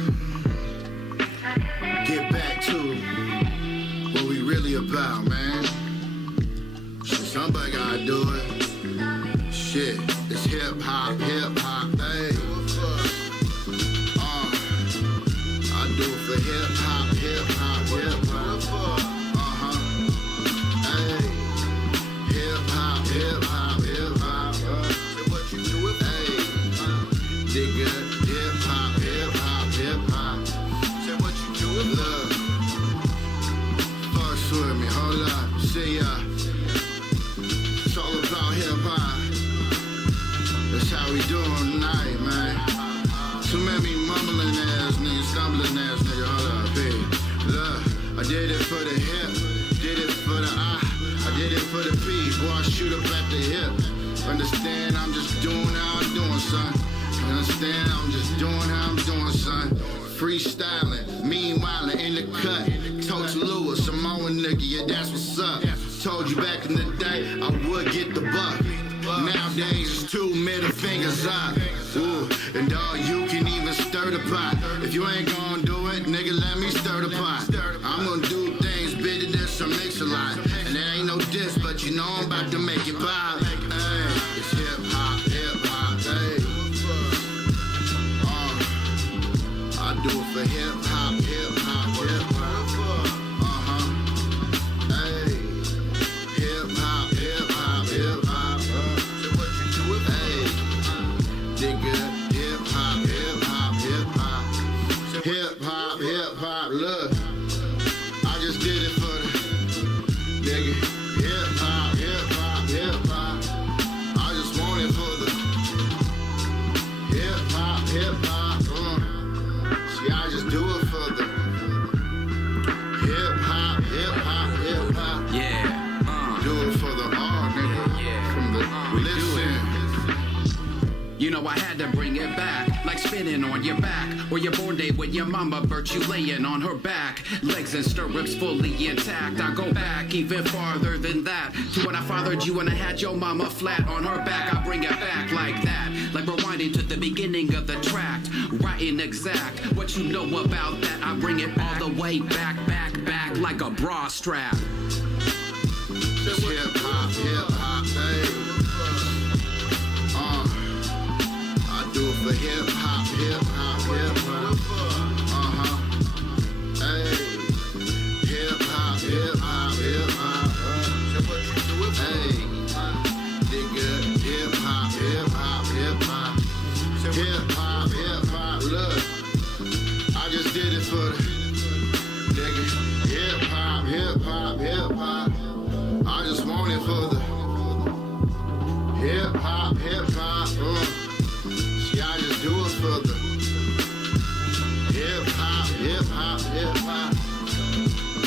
get back to what we really about, man. Shit, somebody gotta do it. Shit, it's hip hop, hey. I do it for hip hop. Hey, hip hop. Say what you do it, hey. Nigga, hip hop. Say what you do with love. Fuck with me, hold up. See ya. It's all about hip hop. That's how we doing tonight, man. Too many mumbling ass niggas, stumbling ass nigga, hold up, hey. Look, I did it for the hip, did it for the I did it for the P, boy, I shoot up at the hip. Understand, I'm just doing how I'm doing, son. Understand, I'm just doing how I'm doing, son. Freestyling, meanwhile in the cut. Told you Lewis, I'm on a nigga, yeah, that's what's up. Told you back in the day, I would get the buck. Nowadays, it's 2 middle fingers up. Ooh, and dog, you can even stir the pot. If you ain't gonna do it, nigga, let me stir the pot. I'm gonna do things, bit of this, I mix a lot. And there ain't no diss, but you know I'm about to make it pop. Hey, it's hip hop, hey. I do it for hip hop. Hey, hip hop. Say what you do it, hey. Nigga, hip hop. Say hip hop. Look, I just did it for the nigga. Hip hop. You know I had to bring it back, like spinning on your back, or your born day with your mama birth you laying on her back, legs and stirrups fully intact. I go back even farther than that, to when I fathered you and I had your mama flat on her back. I bring it back like that, like rewinding to the beginning of the track, writing exact what you know about that. I bring it all the way back, like a bra strap. Just hip hop, hey. I do it for hip hop. Hey, hip hop. Hey, nigga, hip hop. Look, I just did it for the nigga. Hip hop. I just want it for the hip hop. See, I just do it for the hip hop.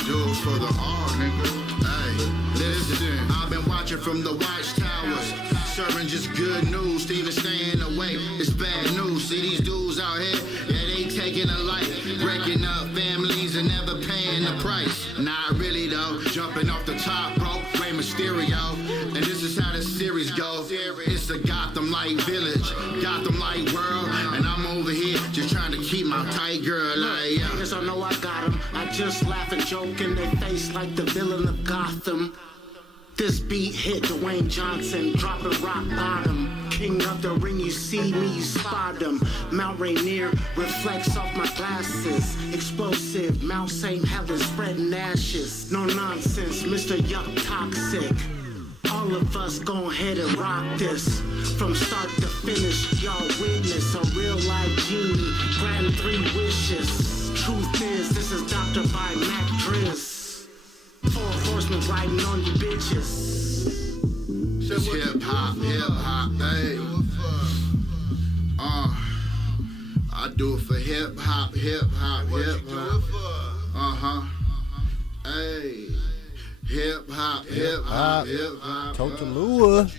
Do it for the R, nigga. Hey, listen, I've been watching from the watchtowers, serving just good news. Even staying away, it's bad news. See these dudes out here, yeah, they taking a life, breaking up families and never paying the price. Not really though, jumping off the top rope, Rey Mysterio. And this is how the series goes. It's the Gotham Light Village, Gotham Light World, and I'm over here just trying to keep my tight girl like, yeah. Niggas don't know I got 'em. I just laugh and joke in their face like the villain of Gotham. This beat hit Dwayne Johnson, dropping rock bottom. King of the ring, you see me, you spot him. Mount Rainier reflects off my glasses. Explosive, Mount St. Helens spreading ashes. No nonsense, Mr. Yuck Toxic. All of us go ahead and rock this. From start to finish, y'all witness a real life genie. Grant 3 wishes. Truth is, this is Doctor by Mac Driz. 4 horsemen riding on you bitches. Just hip hop, hey. I do it for hip hop. Hey, hip hop. Totalua.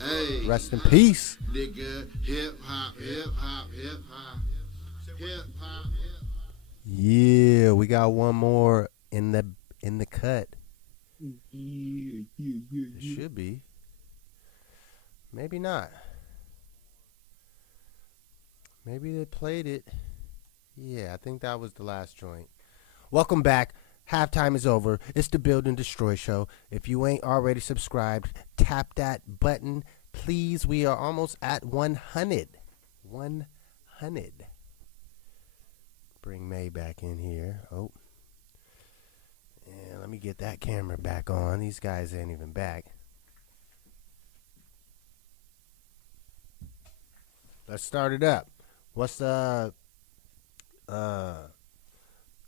Hey, Rest in peace. nigga, hip hop. Yeah, we got one more in the cut. It should be. Maybe not. Maybe they played it. Yeah, I think that was the last joint. Welcome back. Halftime is over. It's the Build and Destroy show. If you ain't already subscribed, tap that button. Please, we are almost at 100. 100. Bring May back in here. Oh. And let me get that camera back on. These guys ain't even back. Let's start it up. What's the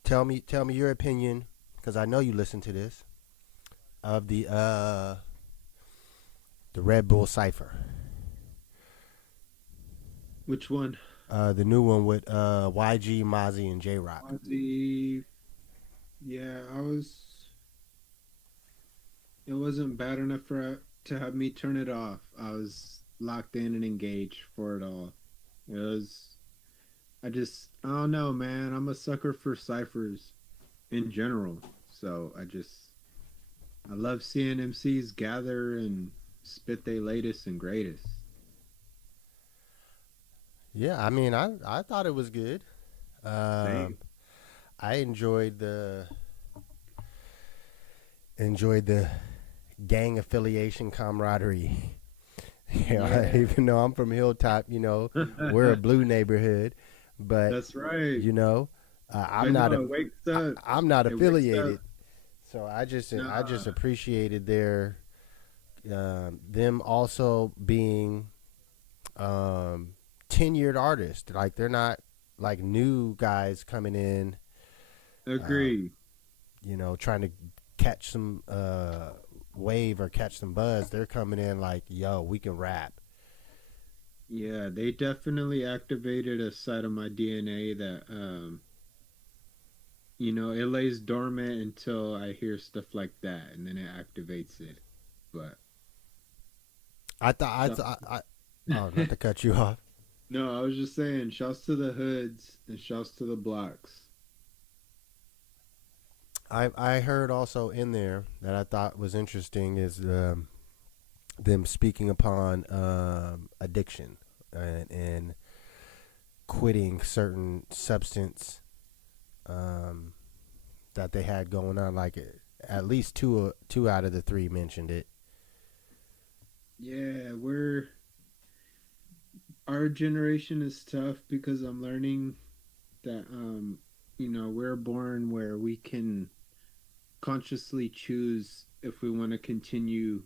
tell me your opinion, because I know you listen to this, of the Red Bull Cypher. Which one? The new one with YG, Mozzie, and J Rock. Yeah, it wasn't bad enough to have me turn it off. I was locked in and engaged for it all. I don't know, man. I'm a sucker for ciphers in general. So I love seeing MCs gather and spit their latest and greatest. Yeah, I mean, I thought it was good. Same. I enjoyed the gang affiliation camaraderie. Yeah. Even though I'm from Hilltop, we're a blue neighborhood, but That's right. I'm not affiliated. So I just appreciated their them also being tenured artists. Like, they're not like new guys coming in. Agree. Trying to catch some wave or catch some buzz. They're coming in like, yo, we can rap. Yeah, they definitely activated a side of my DNA that it lays dormant until I hear stuff like that, and then it activates it. But not to cut you off. No, I was just saying, shouts to the hoods and shouts to the blocks. I heard also in there that I thought was interesting is them speaking upon addiction and quitting certain substance that they had going on. Like at least two out of the three mentioned it. Yeah, our generation is tough because I'm learning that we're born where we can consciously choose if we want to continue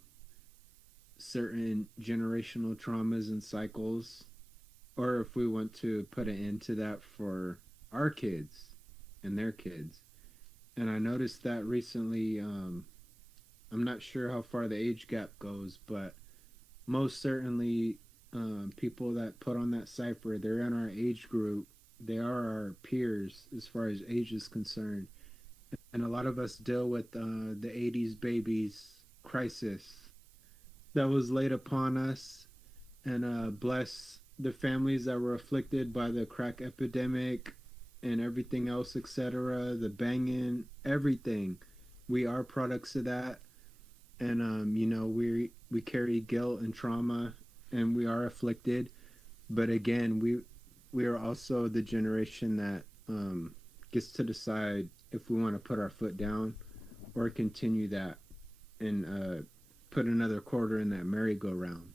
certain generational traumas and cycles, or if we want to put an end to that for our kids and their kids. And I noticed that recently. I'm not sure how far the age gap goes, but most certainly, people that put on that cipher, they're in our age group. They are our peers as far as age is concerned. And a lot of us deal with the 80s babies crisis that was laid upon us. And bless the families that were afflicted by the crack epidemic and everything else, etc. The banging, everything. We are products of that. And we carry guilt and trauma, and we are afflicted. But again, we are also the generation that gets to decide if we want to put our foot down or continue that and put another quarter in that merry-go-round.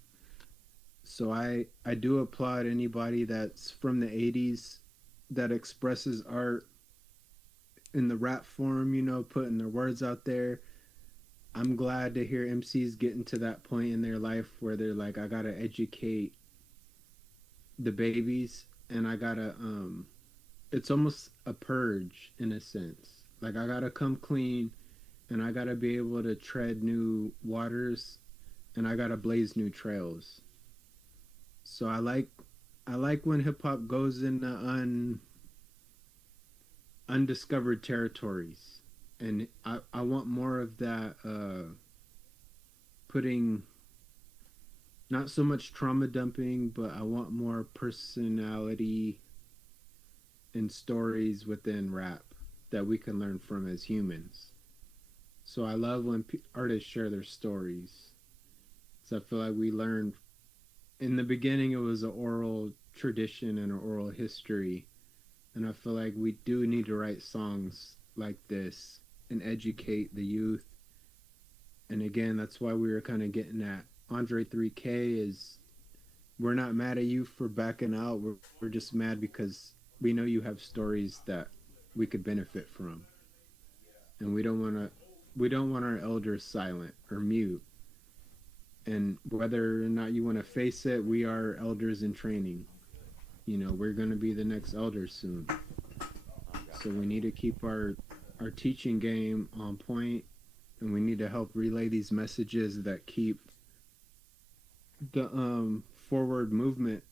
So I do applaud anybody that's from the 80s that expresses art in the rap form, putting their words out there. I'm glad to hear MCs getting to that point in their life where they're like, I gotta educate the babies, and I gotta it's almost a purge in a sense. Like, I gotta come clean, and I gotta be able to tread new waters, and I gotta blaze new trails. So I like when hip hop goes into undiscovered territories, and I want more of that. Putting not so much trauma dumping, but I want more personality and stories within rap that we can learn from as humans. So I love when artists share their stories. So I feel like we learn. In the beginning, it was an oral tradition and an oral history, and I feel like we do need to write songs like this and educate the youth. And again, that's why we were kind of getting at Andre 3K is, we're not mad at you for backing out. We're just mad because we know you have stories that we could benefit from, and we don't want our elders silent or mute. And whether or not you want to face it, we are elders in training. We're going to be the next elders soon. So we need to keep our teaching game on point, and we need to help relay these messages that keep the forward movement.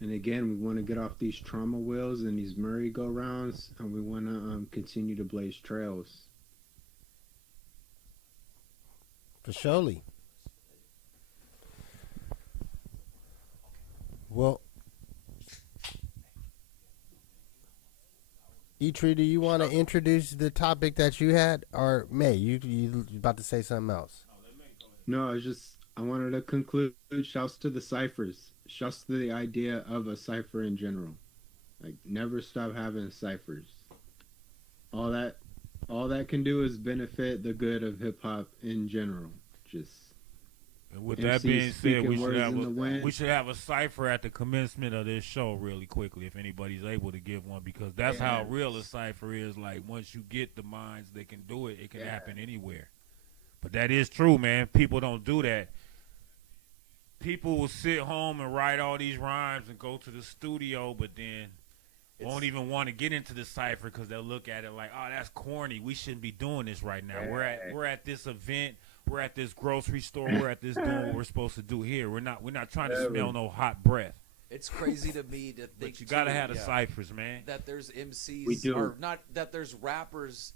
And again, we want to get off these trauma wheels and these merry-go-rounds, and we want to continue to blaze trails. For surely. Well, EeeTree, do you want to introduce the topic that you had, or May? You about to say something else? No, I wanted to conclude. Shouts to the ciphers. Shouts to the idea of a cipher in general. Like, never stop having ciphers. All that can do is benefit the good of hip hop in general. Just. And with that being said, we should have a cipher at the commencement of this show really quickly, if anybody's able to give one, because that's how real a cipher is. Like, once you get the minds that can do it, it can happen anywhere. But that is true, man. People don't do that. People will sit home and write all these rhymes and go to the studio, but then won't even want to get into the cipher because they'll look at it like, oh, that's corny. We shouldn't be doing this right now. We're at this event. We're at this grocery store. We're at this doing what we're supposed to do here. We're not trying to smell no hot breath. It's crazy to me to think. But you gotta have the ciphers, man. That there's MCs or not, that there's rappers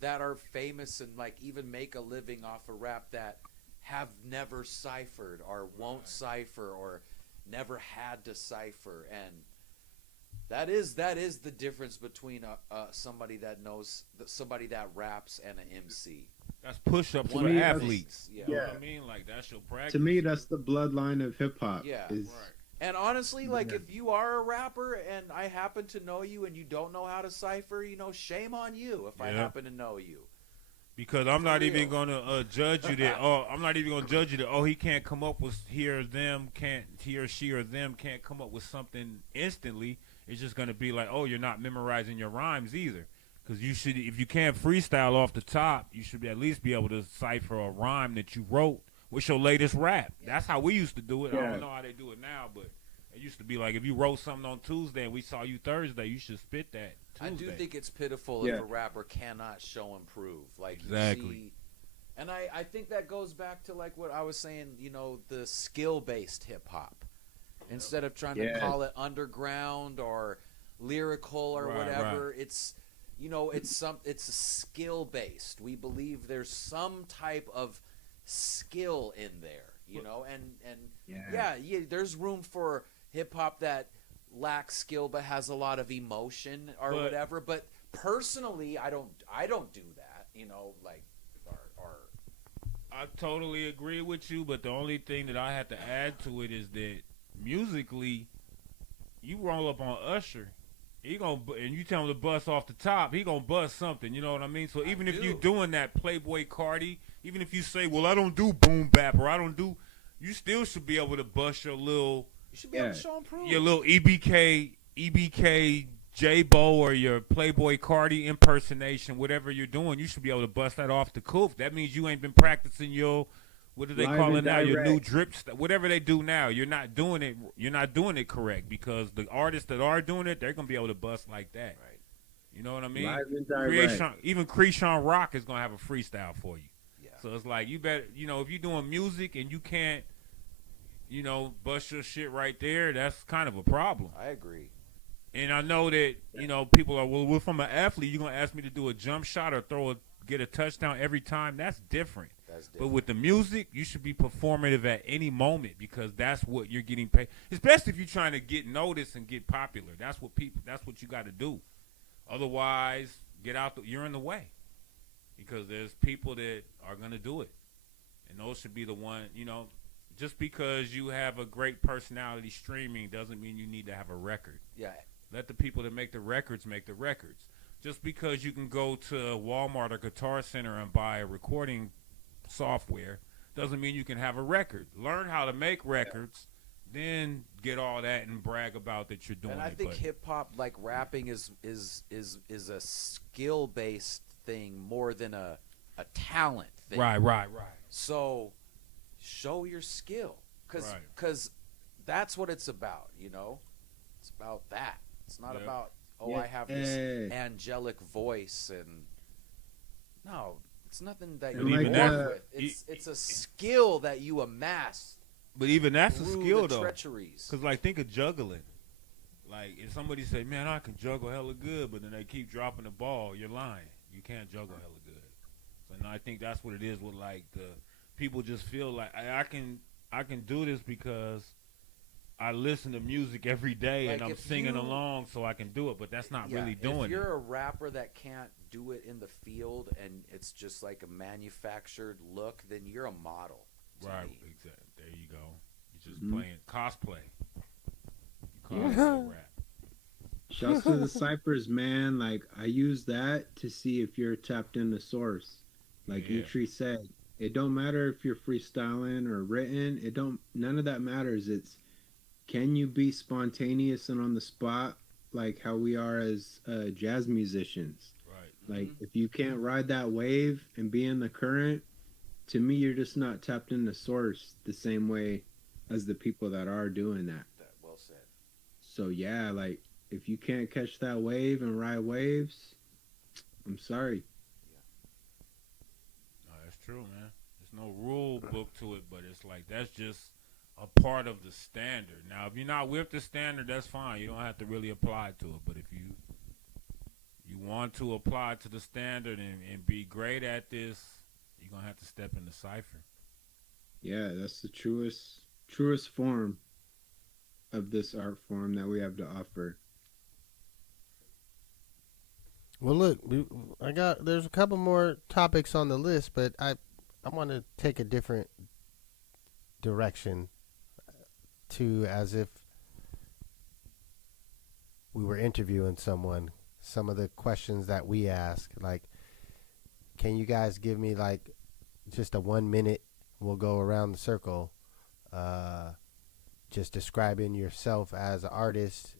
that are famous and like even make a living off of rap that have never ciphered or won't cipher or never had to cipher, and that is the difference between somebody that knows somebody that raps and an MC. That's push-ups To for me, that's- athletes. Yeah. You know what I mean? Like, that's your practice. To me, that's the bloodline of hip hop. Yeah. Is Right. And honestly, like Yeah. if you are a rapper and I happen to know you and you don't know how to cipher, shame on you if I Yeah. happen to know you. Because I'm not even real. gonna judge you that. Oh, I'm not even gonna judge you that. Oh, he can't come up with he or she or them can't come up with something instantly. It's just gonna be like, oh, you're not memorizing your rhymes either. Because you should, if you can't freestyle off the top, you should at least be able to cipher a rhyme that you wrote. What's your latest rap? That's how we used to do it. I Yeah. don't know how they do it now, but it used to be like if you wrote something on Tuesday and we saw you Thursday, you should spit that Tuesday. I do think it's pitiful Yeah. if a rapper cannot show and prove. Like Exactly. you see, and I think that goes back to like what I was saying, the skill-based hip hop. Instead of trying to Yeah. call it underground or lyrical or Right, whatever, it's it's a skill-based. We believe there's some type of skill in there, and there's room for hip hop that lacks skill but has a lot of emotion or But- whatever. But personally, I don't do that. Like or I totally agree with you, but the only thing that I have to add to it is that musically, you roll up on Usher, and you tell him to bust off the top, he gonna bust something. You know what I mean? So even if you're doing that Playboy Cardi, even if you say, well, I don't do boom bap or I don't do, you still should be able to bust your little, you should be able to show and prove. your little EBK J-Bo or your Playboy Cardi impersonation, whatever you're doing, you should be able to bust that off the coof. That means you ain't been practicing your, what do they Live call it and now? Your new direct. drip, whatever they do now. You're not doing it. You're not doing it correct because the artists that are doing it, they're gonna be able to bust like that. Right. You know what I mean? Live and direct. Even Krishan Rock is gonna have a freestyle for you. Yeah. So it's like you better, if you're doing music and you can't, bust your shit right there, that's kind of a problem. I agree. And I know that, people are, well, if I'm an athlete, you're going to ask me to do a jump shot or get a touchdown every time. That's different. That's different. But with the music, you should be performative at any moment because that's what you're getting paid. Especially if you're trying to get noticed and get popular. That's what you got to do. Otherwise, you're in the way. Because there's people that are going to do it. And those should be the one, just because you have a great personality streaming doesn't mean you need to have a record. Yeah. Let the people that make the records make the records. Just because you can go to Walmart or Guitar Center and buy a recording software doesn't mean you can have a record. Learn how to make records, then get all that and brag about that you're doing And I it. think But hip hop, like rapping, is a skill based thing more than a talent thing. right. So show your skill, because Right. that's what it's about. It's about that. It's not Yep. about Yeah. I have this angelic voice and no, it's nothing that And you're like born the- with. It's a skill that you amass But even that's a through skill the though. treacheries. Because think of juggling. Like if somebody say, man, I can juggle hella good, but then they keep dropping the ball, you're lying. You can't juggle hella good. So I think that's what it is with the people just feel like I can do this because I listen to music every day and Like, I'm if singing you- along so I can do it, but that's not really doing If you're it. a rapper that can't do it in the field and it's just like a manufactured look, then you're a model. to Right, me. exactly. There you go. You're just Mhm. playing cosplay. You Yeah. cosplay rap. Shouts to the ciphers, man. Like I use that to see if you're tapped in the source. Like Yeah. EeeTree said, it don't matter if you're freestyling or written. None of that matters. It's can you be spontaneous and on the spot like how we are as jazz musicians. Right. Like if you can't ride that wave and be in the current, to me you're just not tapped in the source the same way as the people that are doing that. Well said. So yeah, like if you can't catch that wave and ride waves, I'm sorry. No, that's true, man. There's no rule book to it, but it's like that's just a part of the standard. Now, if you're not with the standard, that's fine. You don't have to really apply to it. But if you want to apply to the standard and be great at this, you're gonna have to step in the cipher. Yeah, that's the truest form of this art form that we have to offer. Well, look, there's a couple more topics on the list, but I want to take a different direction to as if we were interviewing someone. Some of the questions that we ask, like, can you guys give me like just a 1 minute? We'll go around the circle, just describing yourself as an artist,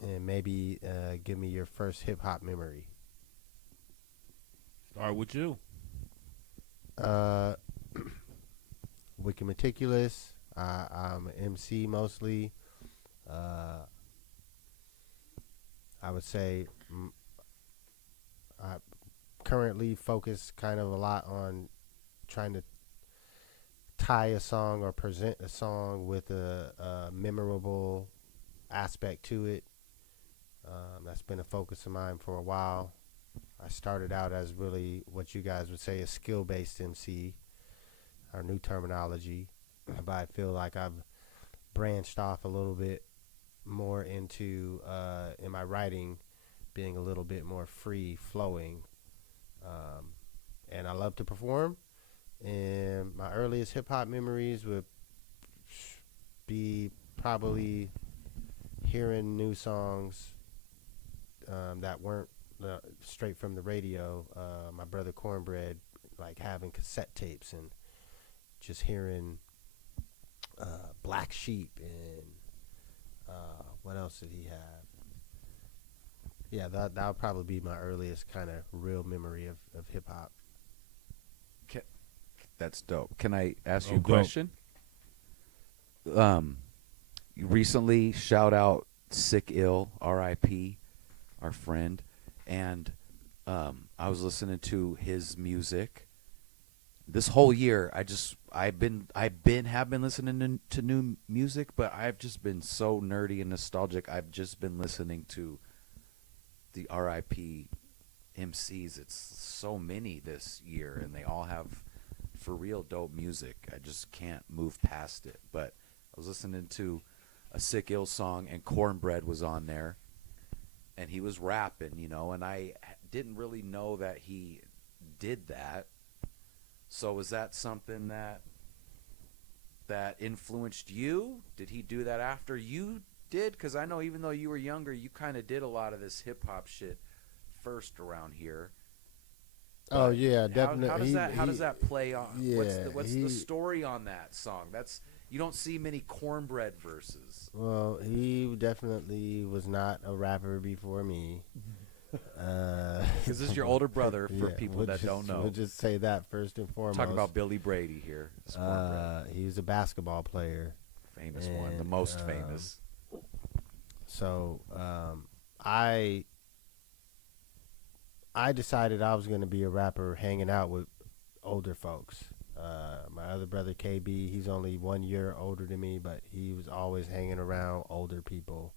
and maybe give me your first hip hop memory. Start with you. Wicked Meticulous. I'm an MC mostly. I would say I currently focus kind of a lot on trying to tie a song or present a song with a memorable aspect to it. That's been a focus of mine for a while. I started out as really what you guys would say a skill-based MC, our new terminology, but I feel like I've branched off a little bit more into in my writing being a little bit more free flowing, and I love to perform. And my earliest hip-hop memories would be probably hearing new songs that weren't straight from the radio. My brother Cornbread, like having cassette tapes and just hearing Black Sheep and what else did he have? Yeah, that would probably be my earliest kind of real memory of hip hop. That's dope. Can I ask you a dope. question? Recently, shout out Sick Ill, R.I.P., our friend, and I was listening to his music this whole year. I've been listening to new music, but I've just been so nerdy and nostalgic. I've just been listening to the R.I.P. MCs. It's so many this year, and they all have for real dope music. I just can't move past it. But I was listening to a Sick Ill song, and Cornbread was on there, and he was rapping, and I didn't really know that he did that. So was that something that influenced you? Did he do that after you did? Because I know even though you were younger, you kind of did a lot of this hip-hop shit first around here. Oh yeah, definitely. How does that play on? Yeah, what's the story on that song? You don't see many Cornbread verses. Well, he definitely was not a rapper before me. Because this is your older brother for people that don't know. We'll just say that first and foremost. Talking about Billy Brady here. He was a basketball player. Famous one, the most famous. So I decided I was going to be a rapper hanging out with older folks. My other brother, KB, he's only 1 year older than me, but he was always hanging around older people.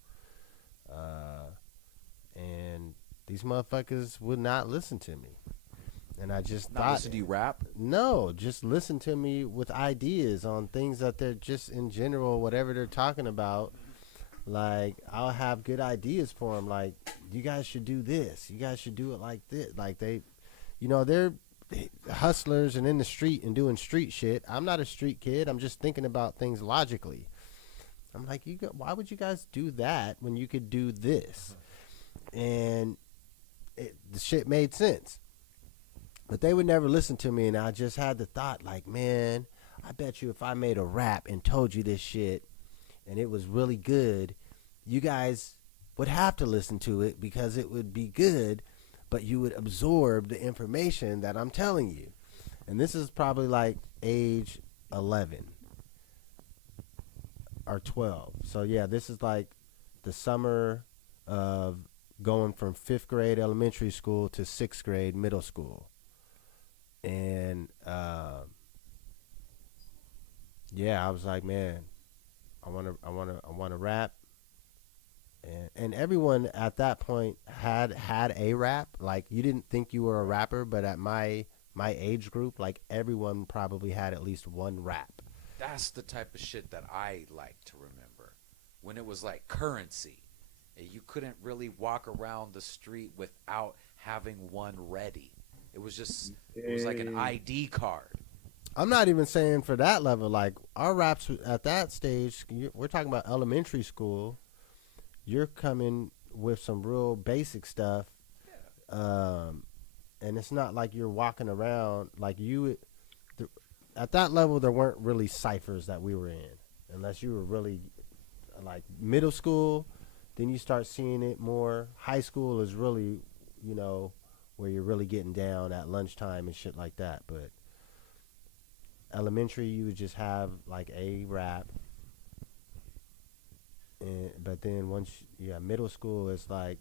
And these motherfuckers would not listen to me. And I just thought... Listen to you rap? No, just listen to me with ideas on things that they're just in general, whatever they're talking about. Like, I'll have good ideas for them. Like, you guys should do this. You guys should do it like this. Like, they're hustlers and in the street and doing street shit. I'm not a street kid. I'm just thinking about things logically. I'm like, why would you guys do that when you could do this? And the shit made sense. But they would never listen to me, and I just had the thought, like, man, I bet you if I made a rap and told you this shit, and it was really good, you guys would have to listen to it because it would be good, but you would absorb the information that I'm telling you. And this is probably like age 11 or 12. So, yeah, this is like the summer of going from 5th grade elementary school to 6th grade middle school. And, yeah, I was like, man, I want to rap, and everyone at that point had a rap. Like, you didn't think you were a rapper, but at my my age group, like everyone probably had at least one rap. That's the type of shit that I like to remember. When it was like currency. You couldn't really walk around the street without having one ready. It was like an ID card. I'm not even saying for that level. Like our raps at that stage, we're talking about elementary school. You're coming with some real basic stuff, and it's not like you're walking around like you. At that level, there weren't really ciphers that we were in, unless you were really like middle school. Then you start seeing it more. High school is really, where you're really getting down at lunchtime and shit like that. But elementary, you would just have like a rap. But then middle school is like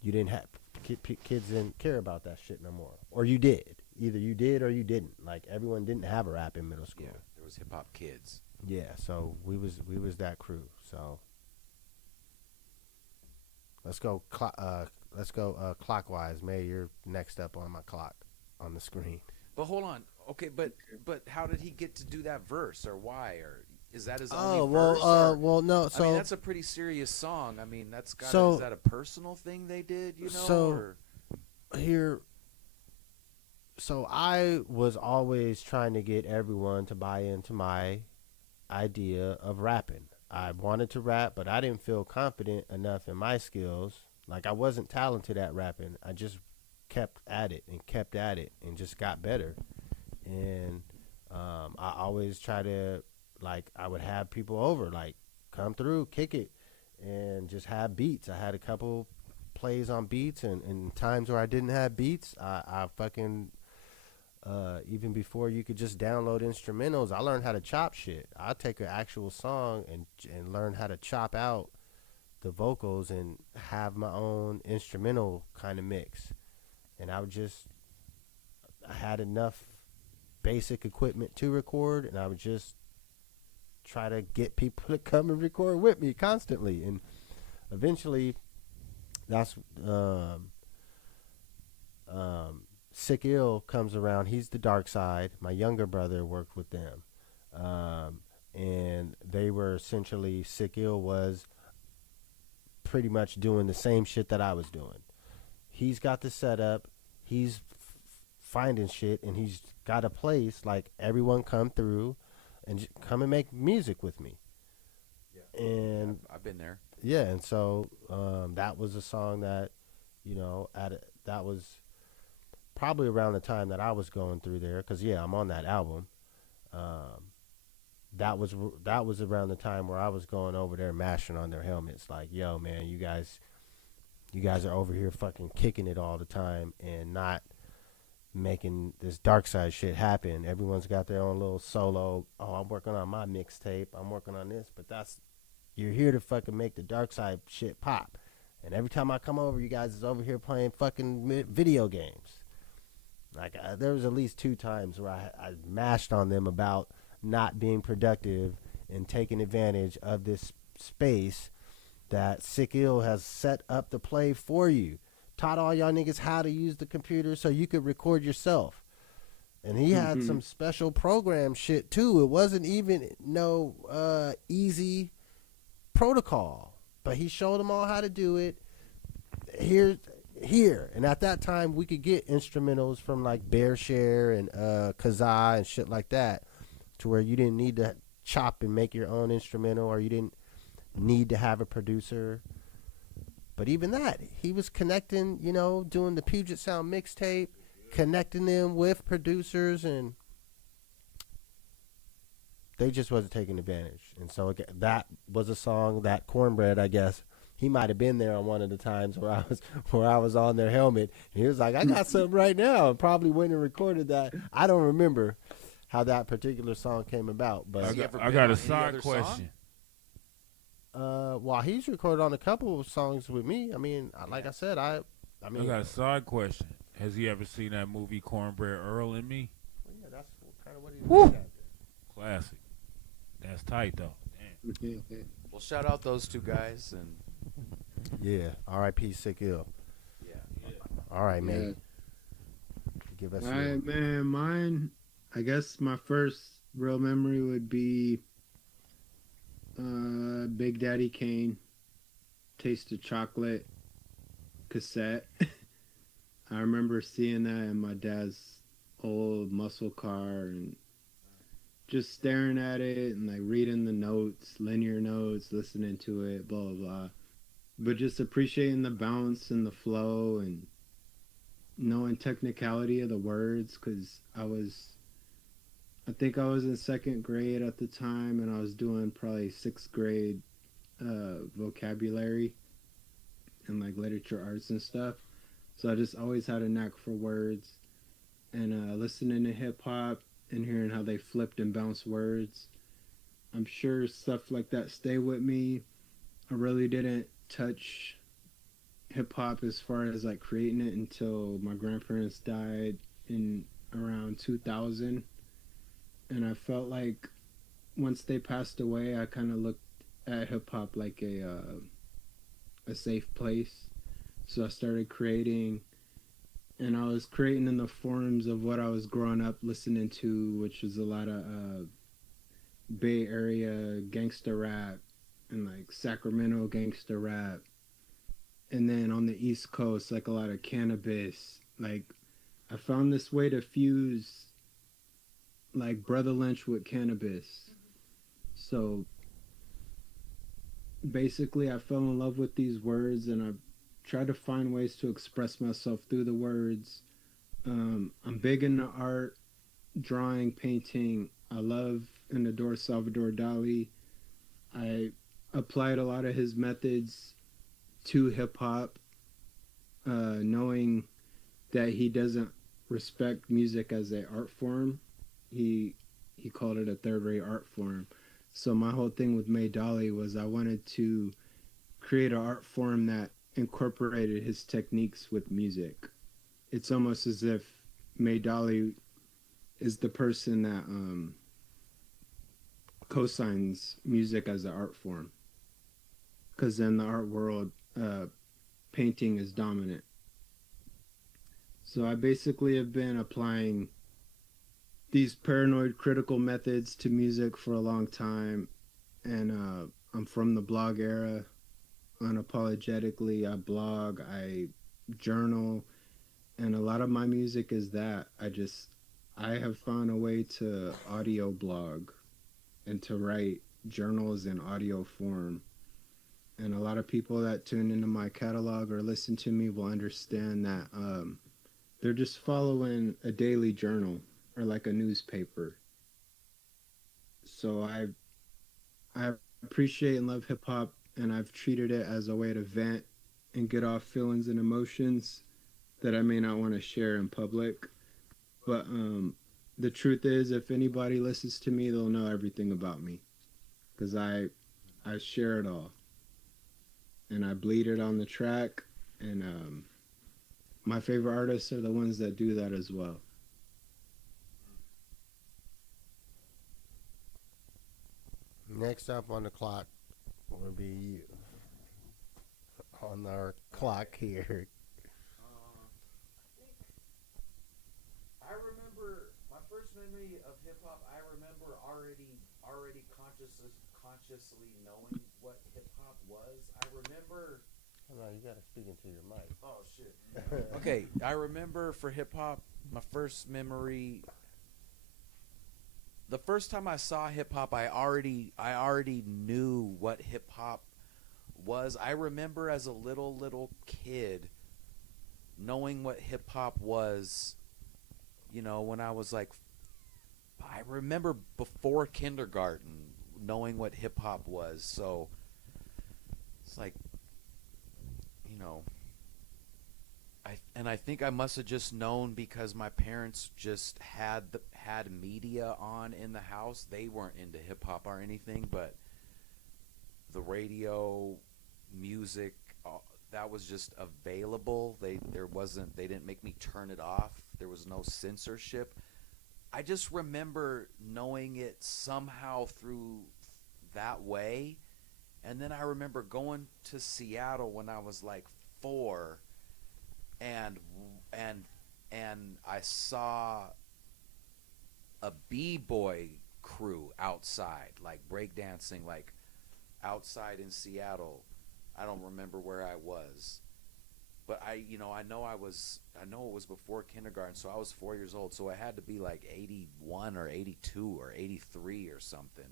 you didn't have kids didn't care about that shit no more, or you did. Either you did or you didn't. Like everyone didn't have a rap in middle school. Yeah, there was hip hop kids. Yeah, so we was that crew. So let's go clockwise. May, you're next up on my clock on the screen. But hold on. Okay, but how did he get to do that verse, or why, or is that his only verse? No. So I mean, that's a pretty serious song. I mean, is that a personal thing they did? So I was always trying to get everyone to buy into my idea of rapping. I wanted to rap, but I didn't feel confident enough in my skills. Like I wasn't talented at rapping. I just kept at it and just got better. And I always try to, like, I would have people over, like, come through, kick it, and just have beats. I had a couple plays on beats, and times where I didn't have beats, I fucking, even before you could just download instrumentals, I learned how to chop shit. I'd take an actual song and learn how to chop out the vocals and have my own instrumental kind of mix. And I had enough basic equipment to record, and I would just try to get people to come and record with me constantly. And eventually, that's Sick Ill comes around. He's the dark side. My younger brother worked with them, and they were essentially, Sick Ill was pretty much doing the same shit that I was doing. He's got the setup. He's finding shit, and he's got a place. Like, everyone come through and come and make music with me. Yeah. And I've been there. Yeah, and so that was a song that, that was probably around the time that I was going through there, because I'm on that album. That was around the time where I was going over there mashing on their helmets, like, yo, man, you guys are over here fucking kicking it all the time and not making this dark side shit happen. Everyone's got their own little solo. Oh, I'm working on my mixtape. I'm working on this, but you're here to fucking make the dark side shit pop. And every time I come over, you guys is over here playing fucking video games. Like, there was at least 2 times where I mashed on them about not being productive and taking advantage of this space that Sick Ill has set up to play for you. Taught all y'all niggas how to use the computer so you could record yourself. And he had some special program shit too. It wasn't even no easy protocol, but he showed them all how to do it here. And at that time, we could get instrumentals from like BearShare and Kazaa and shit like that, to where you didn't need to chop and make your own instrumental, or you didn't need to have a producer. But even that, he was connecting, doing the Puget Sound mixtape, connecting them with producers, and they just wasn't taking advantage. And so that was a song that Cornbread, I guess, he might have been there on one of the times where I was on their helmet, and he was like, I got something right now, and probably went and recorded that. I don't remember how that particular song came about, but I got a side question. Well, he's recorded on a couple of songs with me. I mean, like I said, I got a side question. Has he ever seen that movie Cornbread Earl and Me? Well, yeah, that's kind of what he was at. Classic. That's tight though. Damn. Well, shout out those 2 guys, and R.I.P. Sick Ill. Yeah. All right, man. Give us All your. right, man. Mine, I guess my first real memory would be Big Daddy Kane, Taste of Chocolate cassette. I remember seeing that in my dad's old muscle car and just staring at it and like reading the notes, linear notes, listening to it, blah, blah, blah. But just appreciating the bounce and the flow and knowing technicality of the words because I think I was in second grade at the time and I was doing probably sixth grade vocabulary and like literature arts and stuff. So I just always had a knack for words and listening to hip hop and hearing how they flipped and bounced words. I'm sure stuff like that stay with me. I really didn't touch hip hop as far as like creating it until my grandparents died in around 2000. And I felt like once they passed away, I kind of looked at hip hop like a safe place. So I started creating, and I was creating in the forms of what I was growing up listening to, which was a lot of Bay Area gangster rap and like Sacramento gangster rap. And then on the East Coast, like a lot of cannabis. Like I found this way to fuse like Brother Lynch with cannabis. So basically I fell in love with these words and I tried to find ways to express myself through the words. I'm big into art, drawing, painting. I love and adore Salvador Dali. I applied a lot of his methods to hip hop, knowing that he doesn't respect music as an art form. He called it a third-rate art form. So my whole thing with May Dali was I wanted to create an art form that incorporated his techniques with music. It's almost as if May Dali is the person that co-signs music as an art form. Because in the art world, painting is dominant. So I basically have been applying these paranoid critical methods to music for a long time. And I'm from the blog era. Unapologetically, I blog, I journal, and a lot of my music is that. I have found a way to audio blog and to write journals in audio form. And a lot of people that tune into my catalog or listen to me will understand that they're just following a daily journal or like a newspaper. So I appreciate and love hip hop, and I've treated it as a way to vent and get off feelings and emotions that I may not want to share in public. But the truth is, if anybody listens to me, they'll know everything about me because I share it all. And I bleed it on the track, and my favorite artists are the ones that do that as well. Next up on the clock will be you. On our clock here. I remember my first memory of hip hop. I remember already consciously knowing what hip hop was. I remember. Oh, no, you gotta speak into your mic. Oh shit. Okay, I remember for hip hop, my first memory. The first time I saw hip hop, I already knew what hip hop was. I remember as a little kid knowing what hip hop was. You know, when I was like, I remember before kindergarten knowing what hip hop was. So it's like, you know, I think I must have just known because my parents just had media on in the house. They weren't into hip hop or anything, but the radio, music, that was just available. They didn't make me turn it off. There was no censorship. I just remember knowing it somehow through that way. And then I remember going to Seattle when I was like 4 and and I saw a b-boy crew outside, like breakdancing, like outside in Seattle. I don't remember where I was, but I know it was before kindergarten, so I was 4 years old, so I had to be like 81 or 82 or 83 or something.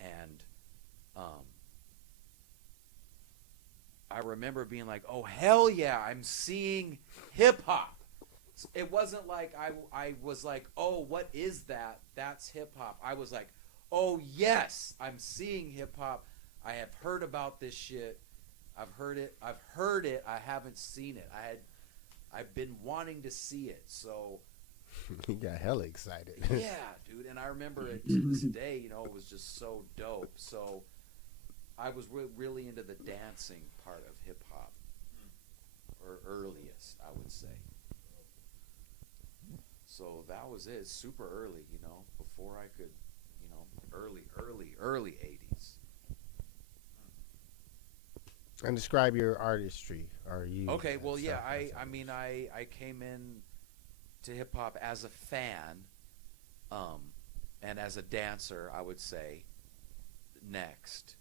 And I remember being like, oh hell yeah, I'm seeing hip hop. It wasn't like I was like, oh, what is that? That's hip hop. I was like, oh yes, I'm seeing hip hop. I have heard about this shit. I've heard it. I haven't seen it. I've been wanting to see it. So He got hella excited. yeah, dude. And I remember it to this day. It was just so dope. So I was really into the dancing part of hip hop, or earliest, I would say. So that was it. Super early, before I could, early 80s. And describe your artistry. Are you Okay, well, yeah, I came in to hip hop as a fan, and as a dancer, I would say, next,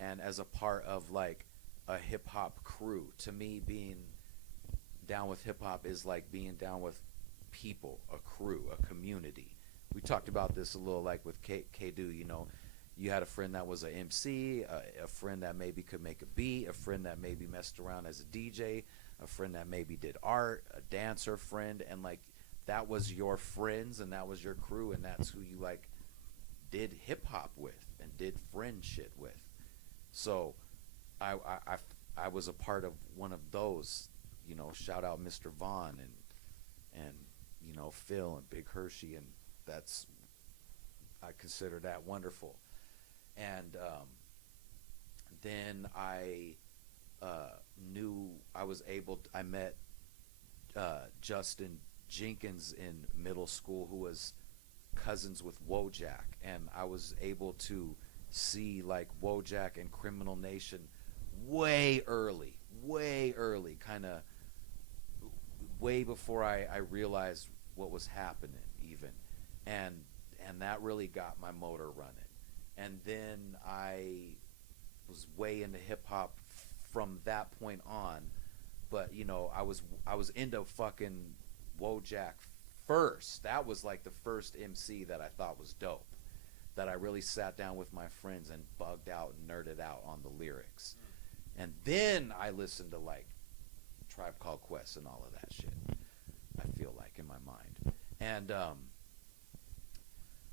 and as a part of like a hip hop crew. To me, being down with hip hop is like being down with people, a crew, a community. We talked about this a little, like with K-Do, you had a friend that was an MC, a friend that maybe could make a beat, a friend that maybe messed around as a DJ, a friend that maybe did art, a dancer friend, and like that was your friends and that was your crew, and that's who you like did hip hop with and did friend shit with. So I was a part of one of those, shout out Mr. Vaughn and Phil and Big Hershey, and I consider that wonderful. And then I I met Justin Jenkins in middle school, who was cousins with Wojak, and I was able to see like Wojak and Criminal Nation way early, kind of way before I realized what was happening even, and that really got my motor running. And then I was way into hip hop from that point on, but I was into fucking Wojak first. That was like the first MC that I thought was dope, that I really sat down with my friends and bugged out and nerded out on the lyrics. And then I listened to like Tribe Called Quest and all of that shit, I feel like, in my mind. And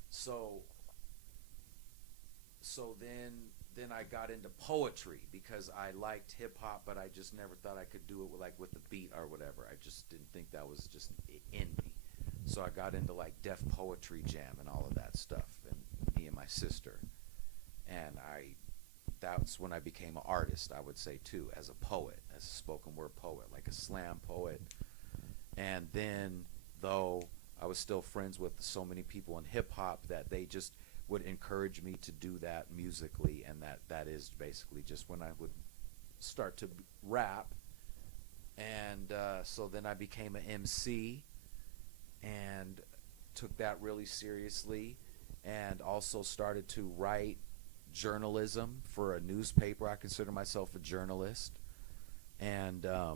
so then I got into poetry because I liked hip hop, but I just never thought I could do it with the beat or whatever. I just didn't think that was just in me. So I got into like Def Poetry Jam and all of that stuff, and me and my sister. And that's when I became an artist, I would say, too, as a poet, as a spoken word poet, like a slam poet. And then, though I was still friends with so many people in hip hop, that they just would encourage me to do that musically, and that is basically just when I would start to rap. And so then I became an MC and took that really seriously, and also started to write journalism for a newspaper. I consider myself a journalist, and I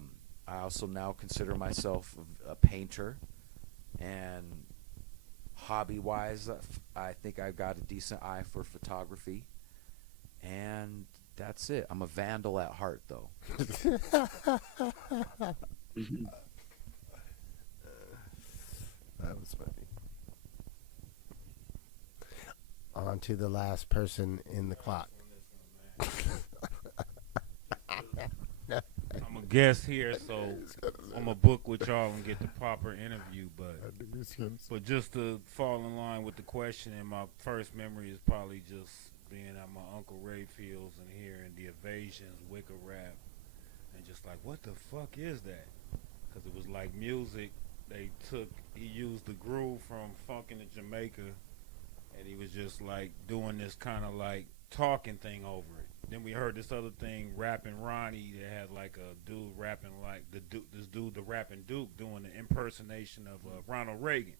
also now consider myself a painter, and hobby-wise, I think I've got a decent eye for photography, and that's it. I'm a vandal at heart, though. That was funny. On to the last person in the clock. I'm a guest here, so I'm gonna book with y'all and get the proper interview. But just to fall in line with the question, and my first memory is probably just being at my Uncle Ray Fields and hearing the Evasions, Wicca rap, and just like, what the fuck is that? Because it was like music. He used the groove from funkin' to Jamaica, and he was just like doing this kind of like talking thing over it. then we heard this other thing, rapping Ronnie, that had like a dude rapping like this dude, the rapping Duke, doing the impersonation of Ronald Reagan.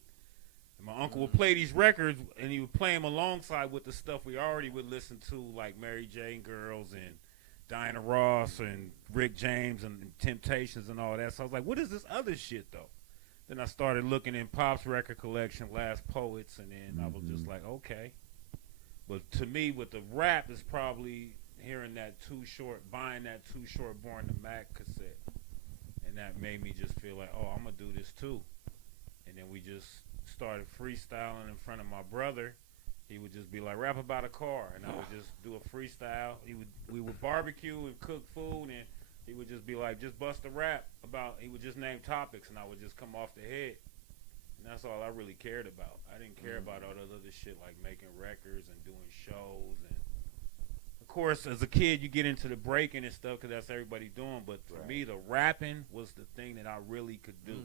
And my uncle would play these records, and he would play them alongside with the stuff we already would listen to, like Mary Jane Girls and Diana Ross and Rick James and Temptations and all that. So I was like, what is this other shit though? Then I started looking in Pop's record collection, Last Poets, and then I was just like, okay. But to me, with the rap, is probably hearing that Too Short, buying that Too Short Born to Mac cassette. And that made me just feel like, oh, I'm going to do this too. And then we just started freestyling in front of my brother. He would just be like, rap about a car. And I would just do a freestyle. We would barbecue and cook food, and he would just be like, just bust a rap about, he would just name topics, and I would just come off the head. And that's all I really cared about. I didn't care about all that other shit like making records and doing shows. And of course, as a kid, you get into the breaking and stuff because that's everybody doing. But for me, the rapping was the thing that I really could do.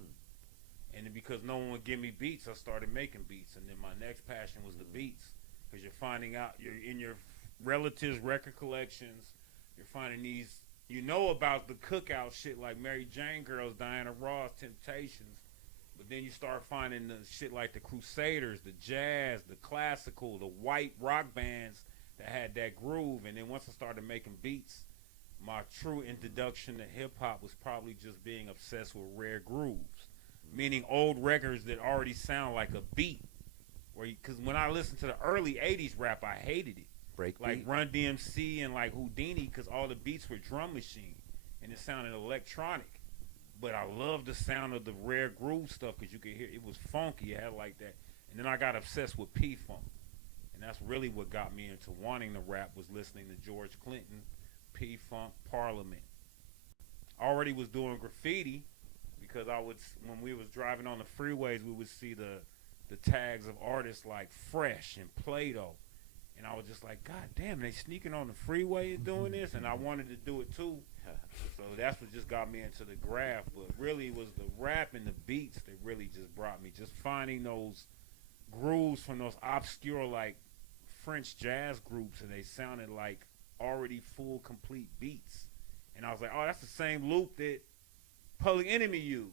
And then because no one would give me beats, I started making beats. And then my next passion was the beats, because you're finding out, you're in your relatives' record collections, you're finding these, you know about the cookout shit like Mary Jane Girls, Diana Ross, Temptations. But then you start finding the shit like the Crusaders, the jazz, the classical, the white rock bands that had that groove. And then once I started making beats, my true introduction to hip-hop was probably just being obsessed with rare grooves, meaning old records that already sound like a beat. Because when I listened to the early 80s rap, I hated it. Like Run DMC and like Houdini, because all the beats were drum machine, and it sounded electronic. But I loved the sound of the rare groove stuff because you could hear it was funky. It had like that. And then I got obsessed with P-Funk. And that's really what got me into wanting to rap, was listening to George Clinton, P-Funk, Parliament. I already was doing graffiti because when we was driving on the freeways, we would see the tags of artists like Fresh and Plato. And I was just like, God damn, they sneaking on the freeway and doing this? And I wanted to do it too. So that's what just got me into the graph. But really it was the rap and the beats that really just brought me. Just finding those grooves from those obscure like French jazz groups, and they sounded like already full complete beats. And I was like, oh, that's the same loop that Public Enemy used.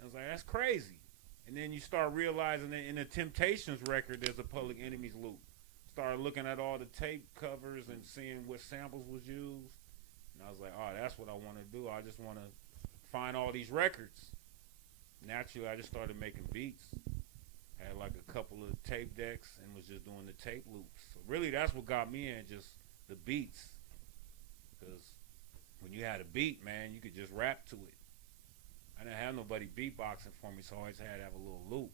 I was like, that's crazy. And then you start realizing that in the Temptations record, there's a Public Enemy's loop. Started looking at all the tape covers and seeing what samples was used. And I was like, oh, that's what I want to do. I just want to find all these records. Naturally, I just started making beats. Had like a couple of tape decks and was just doing the tape loops. So really, that's what got me in, just the beats. Because when you had a beat, man, you could just rap to it. I didn't have nobody beatboxing for me, so I always had to have a little loop.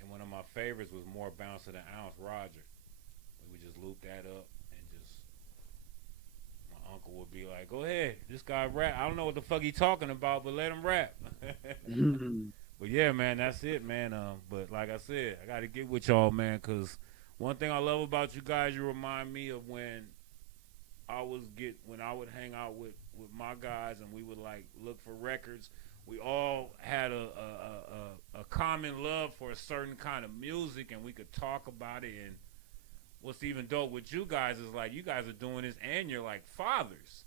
And one of my favorites was More Bounce to the Ounce, Roger. We would just loop that up, and just, my uncle would be like, go ahead, this guy rap. I don't know what the fuck he talking about, but let him rap. But yeah, man, that's it, man. But like I said, I got to get with y'all, man, because one thing I love about you guys, you remind me of when I would hang out with my guys, and we would like look for records. We all had a common love for a certain kind of music, and we could talk about it. And what's even dope with you guys is like, you guys are doing this and you're like fathers.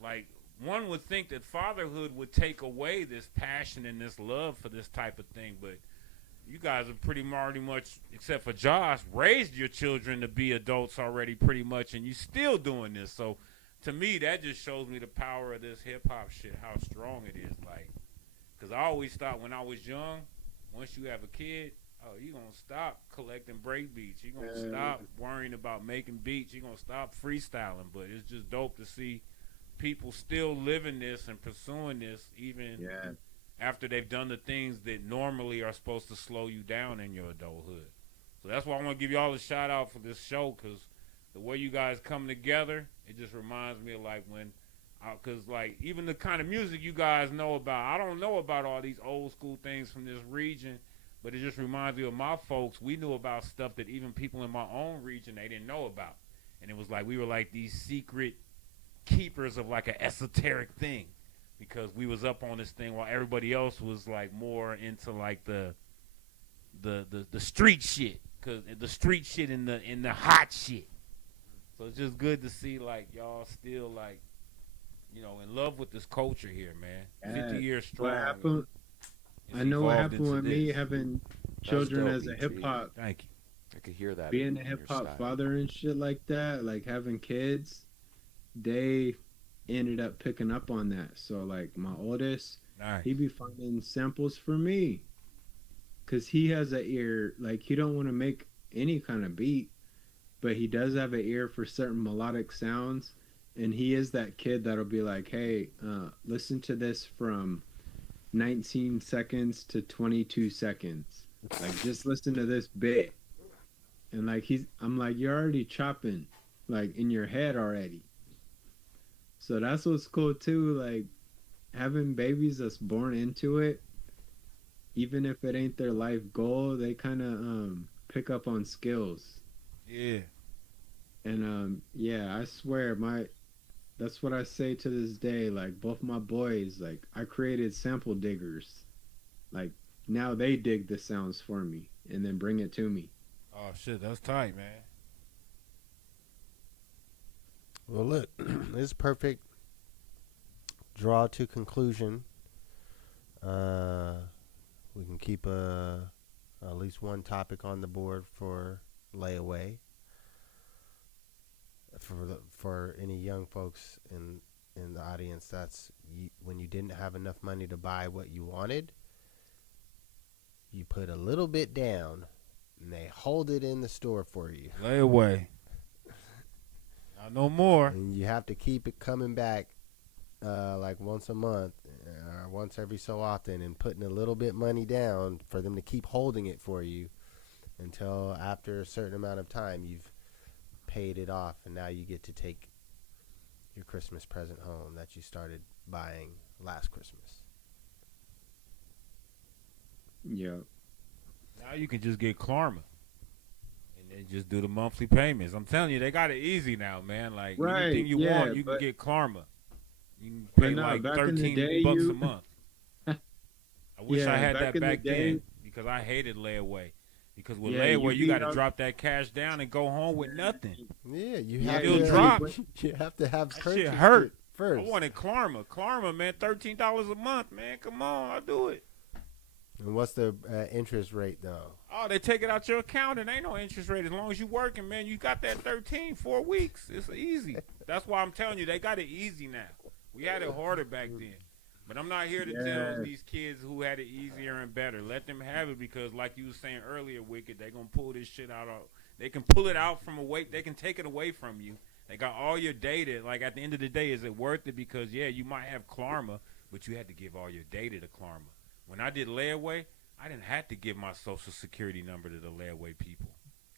Like, one would think that fatherhood would take away this passion and this love for this type of thing, but you guys have pretty much, except for Josh, raised your children to be adults already pretty much, and you still doing this. So to me, that just shows me the power of this hip-hop shit, how strong it is. Like, because I always thought when I was young, once you have a kid, oh, you're going to stop collecting break beats. You're going to stop worrying about making beats. You're going to stop freestyling. But it's just dope to see people still living this and pursuing this even after they've done the things that normally are supposed to slow you down in your adulthood. So that's why I want to give you all a shout out for this show, because the way you guys come together, it just reminds me of like when, because like even the kind of music you guys know about, I don't know about all these old school things from this region, but it just reminds me of my folks. We knew about stuff that even people in my own region, they didn't know about. And it was like we were like these secret keepers of like an esoteric thing, because we was up on this thing while everybody else was like more into like the street shit, because the street shit and the hot shit. So it's just good to see like y'all still like, you know, in love with this culture here, man. 50 years strong. What happened? It's I know what evolved happened into with me this. having That was children dope, as a EeeTree. hip hop, Thank you. I could hear that. being in a your hip hop style. father and shit like that, like having kids, they ended up picking up on that. So like my oldest, Nice. he be finding samples for me, cause he has an ear. Like he don't want to make any kind of beat, but he does have an ear for certain melodic sounds. And he is that kid that'll be like, hey, listen to this from 19 seconds to 22 seconds. Like, just listen to this bit. And like, I'm like, you're already chopping, like, in your head already. So that's what's cool too. Like, having babies that's born into it, even if it ain't their life goal, they kind of pick up on skills. Yeah. And yeah, I swear, that's what I say to this day. Like both my boys, like I created sample diggers. Like now they dig the sounds for me and then bring it to me. Oh shit, that's tight, man. Well, look, this is perfect. Draw to conclusion. We can keep at least one topic on the board for layaway. For any young folks in the audience, that's when you didn't have enough money to buy what you wanted, you put a little bit down and they hold it in the store for you. Layaway. Not no more. And you have to keep it coming back like once a month, once every so often, and putting a little bit money down for them to keep holding it for you until after a certain amount of time you've paid it off, and now you get to take your Christmas present home that you started buying last Christmas. Yeah. Now you can just get Klarma. And then just do the monthly payments. I'm telling you, they got it easy now, man. Like Right, anything you yeah, want, you can get Klarma. You can But pay no, like back in the 13 day, bucks you- a month. I wish Yeah, I had back that in the back day- then because I hated layaway. Because with Yeah, layaway, you you got beat to up- drop that cash down and go home with nothing. Yeah, you Yeah, have Still to drop. You have to have That purchased shit hurt. it first. I wanted Klarma. Klarma, man, $13 a month, man. Come on, I'll do it. And what's the interest rate though? Oh, they take it out your account and ain't no interest rate. As long as you working, man, you got that 4 weeks. It's easy. That's why I'm telling you, they got it easy now. We had it harder back then. But I'm not here to tell these kids who had it easier and better. Let them have it because, like you were saying earlier, Wicked, they going to pull this shit out. They can pull it out from away. They can take it away from you. They got all your data. Like, at the end of the day, is it worth it? Because, yeah, you might have Klarma, but you had to give all your data to Klarma. When I did layaway, I didn't have to give my social security number to the layaway people.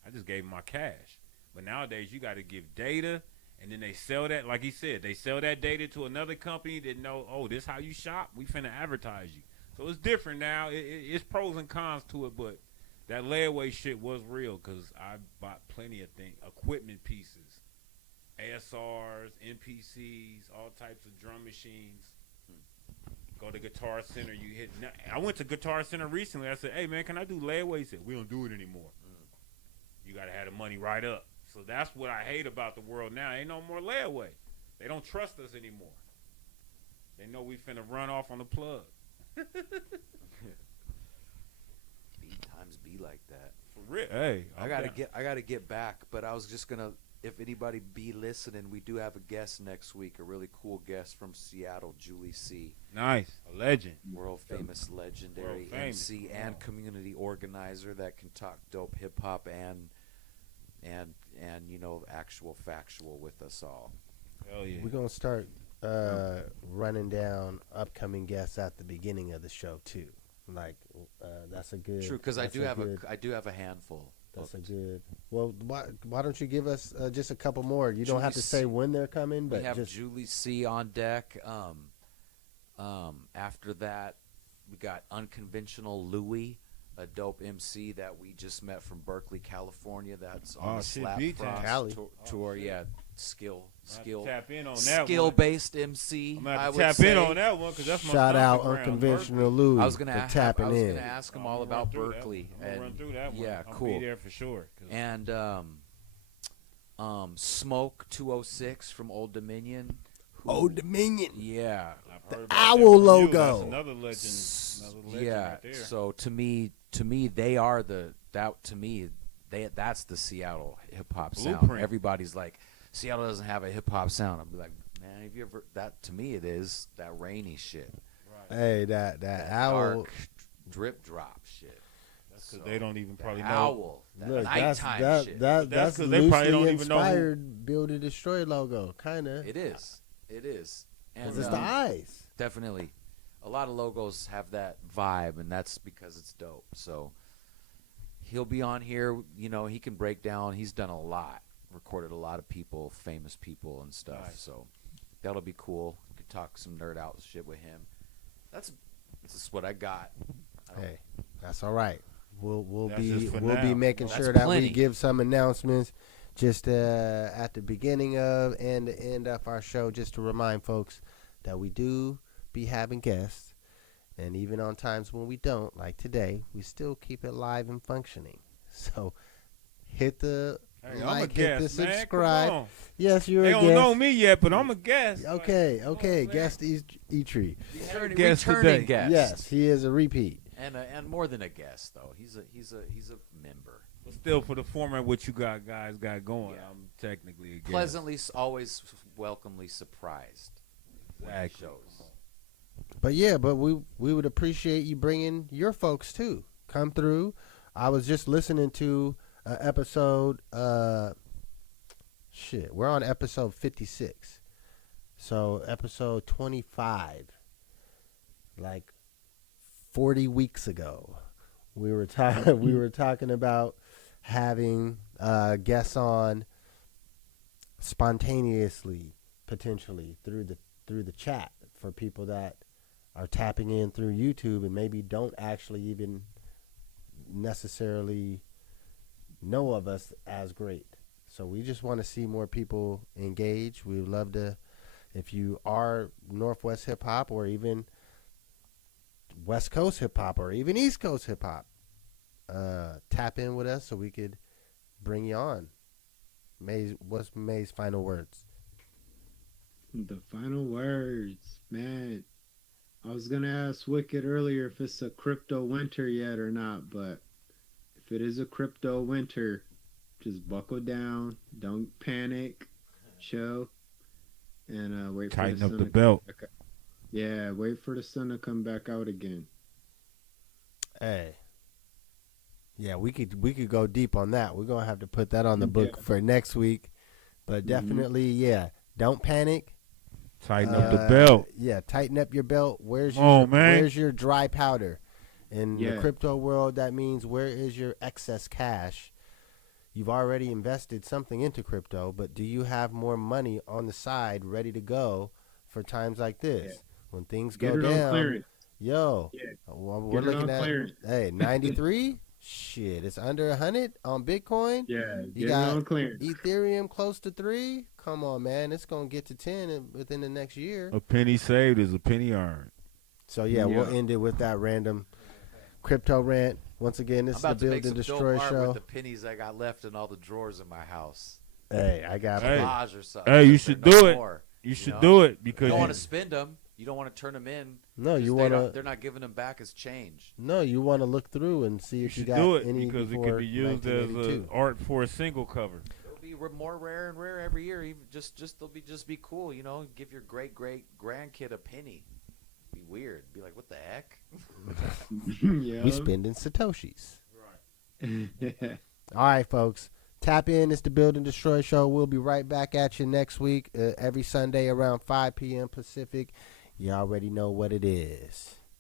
I just gave them my cash. But nowadays, you got to give data. And then they sell that, like he said, they sell that data to another company that know, oh, this how you shop? We finna advertise you. So it's different now. It's pros and cons to it, but that layaway shit was real because I bought plenty of things, equipment pieces, ASRs, MPCs, all types of drum machines. Go to Guitar Center, you hit. I went to Guitar Center recently. I said, hey, man, can I do layaway? He said, we don't do it anymore. You got to have the money right up. So that's what I hate about the world now. Ain't no more layaway. They don't trust us anymore. They know we finna run off on the plug. Times be like that. For real. Hey, I gotta get back, but I was just gonna. If anybody be listening, we do have a guest next week. A really cool guest from Seattle, Julie C. Nice, a legend, world famous, legendary World famous. MC and community organizer that can talk dope hip hop and you know actual factual with us all. Hell yeah. We're gonna start running down upcoming guests at the beginning of the show too. Like that's a good. True, because I that's do have good- I do have a handful. That's a good. Well, why don't you give us just a couple more? You don't Julie have to say C. when they're coming, but We have just Julie C on deck. After that, we got Unconventional Louie, a dope MC that we just met from Berkeley, California. That's on the shit, Slap B-Town. Cali. Frost tour. Yeah, skill, tap in on that one. skill-based MC. I'm gonna I have to would tap say. in on that one because that's my shout out stomping ground, unconventional Berkeley. Louie I was gonna for have, tapping I was in. gonna ask him I'm all gonna run about through that. Berkeley. I'm gonna run through that one. Yeah, I'll cool. be there for sure. 'Cause And Smoke 206 from Old Dominion. Old Dominion. Yeah. I've heard about owl that from you. logo. That's another legend. Yeah. Right there. So to me, they are that's the Seattle hip hop sound. Blueprint. Everybody's like, Seattle doesn't have a hip hop sound. I'm like, man, have you ever? That to me, it is that rainy shit. Hey, that owl. Dark drip drop shit. That's because they don't even probably know. Owl. That Look, nighttime shit. That's that's 'cause they probably don't loosely even know who- inspired Build and Destroy logo, kind of. It is. It is. And It's the eyes. definitely, a lot of logos have that vibe, and that's because it's dope. So he'll be on here. You know, he can break down. He's done a lot, recorded a lot of people, famous people and stuff. Nice. So that'll be cool. Could talk some nerd out shit with him. This is what I got. Hey, that's all right. We'll That's be just for be now. making That's sure that plenty. we give some announcements just at the beginning of and the end of our show, just to remind folks that we do be having guests, and even on times when we don't, like today, we still keep it live and functioning. So hit the Hey, I'm a like, hit the guest, man. Come subscribe. on. Yes, you're They a don't guest. know me yet, but I'm a guest. Okay, Like, okay, man. guest EeeTree. Guest Returning today. guest. Yes, he is a repeat. And more than a guest though. He's a member. But still, for the format what you guys got going, Yeah. I'm technically a guest. Pleasantly, always welcomely surprised. when he Exactly. shows. But yeah, but we would appreciate you bringing your folks too. Come through. I was just listening to an episode. We're on episode 56. So episode 25, like 40 weeks ago, we were talking. we were talking about having guests on spontaneously, potentially through the chat for people that are tapping in through YouTube and maybe don't actually even necessarily know of us as great. So we just want to see more people engage. We would love to, if you are Northwest hip hop or even West Coast hip hop or even East Coast hip hop, tap in with us so we could bring you on. What's May's final words? The final words, man. I was gonna ask Wicked earlier if it's a crypto winter yet or not, but if it is a crypto winter, just buckle down, don't panic, chill, and wait for Tighten the up sun the to belt. come back. Yeah, wait for the sun to come back out again. Hey. Yeah, we could go deep on that. We're gonna have to put that on the book for next week. But definitely, yeah, don't panic. Tighten up the belt. Yeah, tighten up your belt. Man. Where's your dry powder? In the Yeah. crypto world, that means where is your excess cash? You've already invested something into crypto, but do you have more money on the side ready to go for times like this? Yeah. When things Get go it on down, clearance. yo, Yeah. we're Get it looking on at clearance. 93. Shit, it's under 100 on Bitcoin. Yeah, You get it got on clearance. Ethereum close to 3. Come on, man, it's gonna get to 10 within the next year. A penny saved is a penny earned. So yeah, we'll Yeah. end it with that random crypto rant. Once again, this I'm is the about to Build make and some Destroy dope art show. with the pennies I got left in all the drawers in my house. Hey, I got Hey. Collage or something. Hey, you if should they're no do it. more, You should know? do it You because don't want to spend them. You don't want to turn them in. no, 'cause you they want don't- to They're not giving them back as change. look through and see you if you should got do it any because it before could be used as 1982. art for a single cover. It'll be more rare and rare every year. Even they'll be cool. You know, give your great grandkid a penny. Be weird. Be like, what the heck? Yeah. We spending satoshis. All right, folks. Tap in. It's the Build and Destroy show. We'll be right back at you next week, every Sunday around 5 p.m. Pacific. You already know what it is.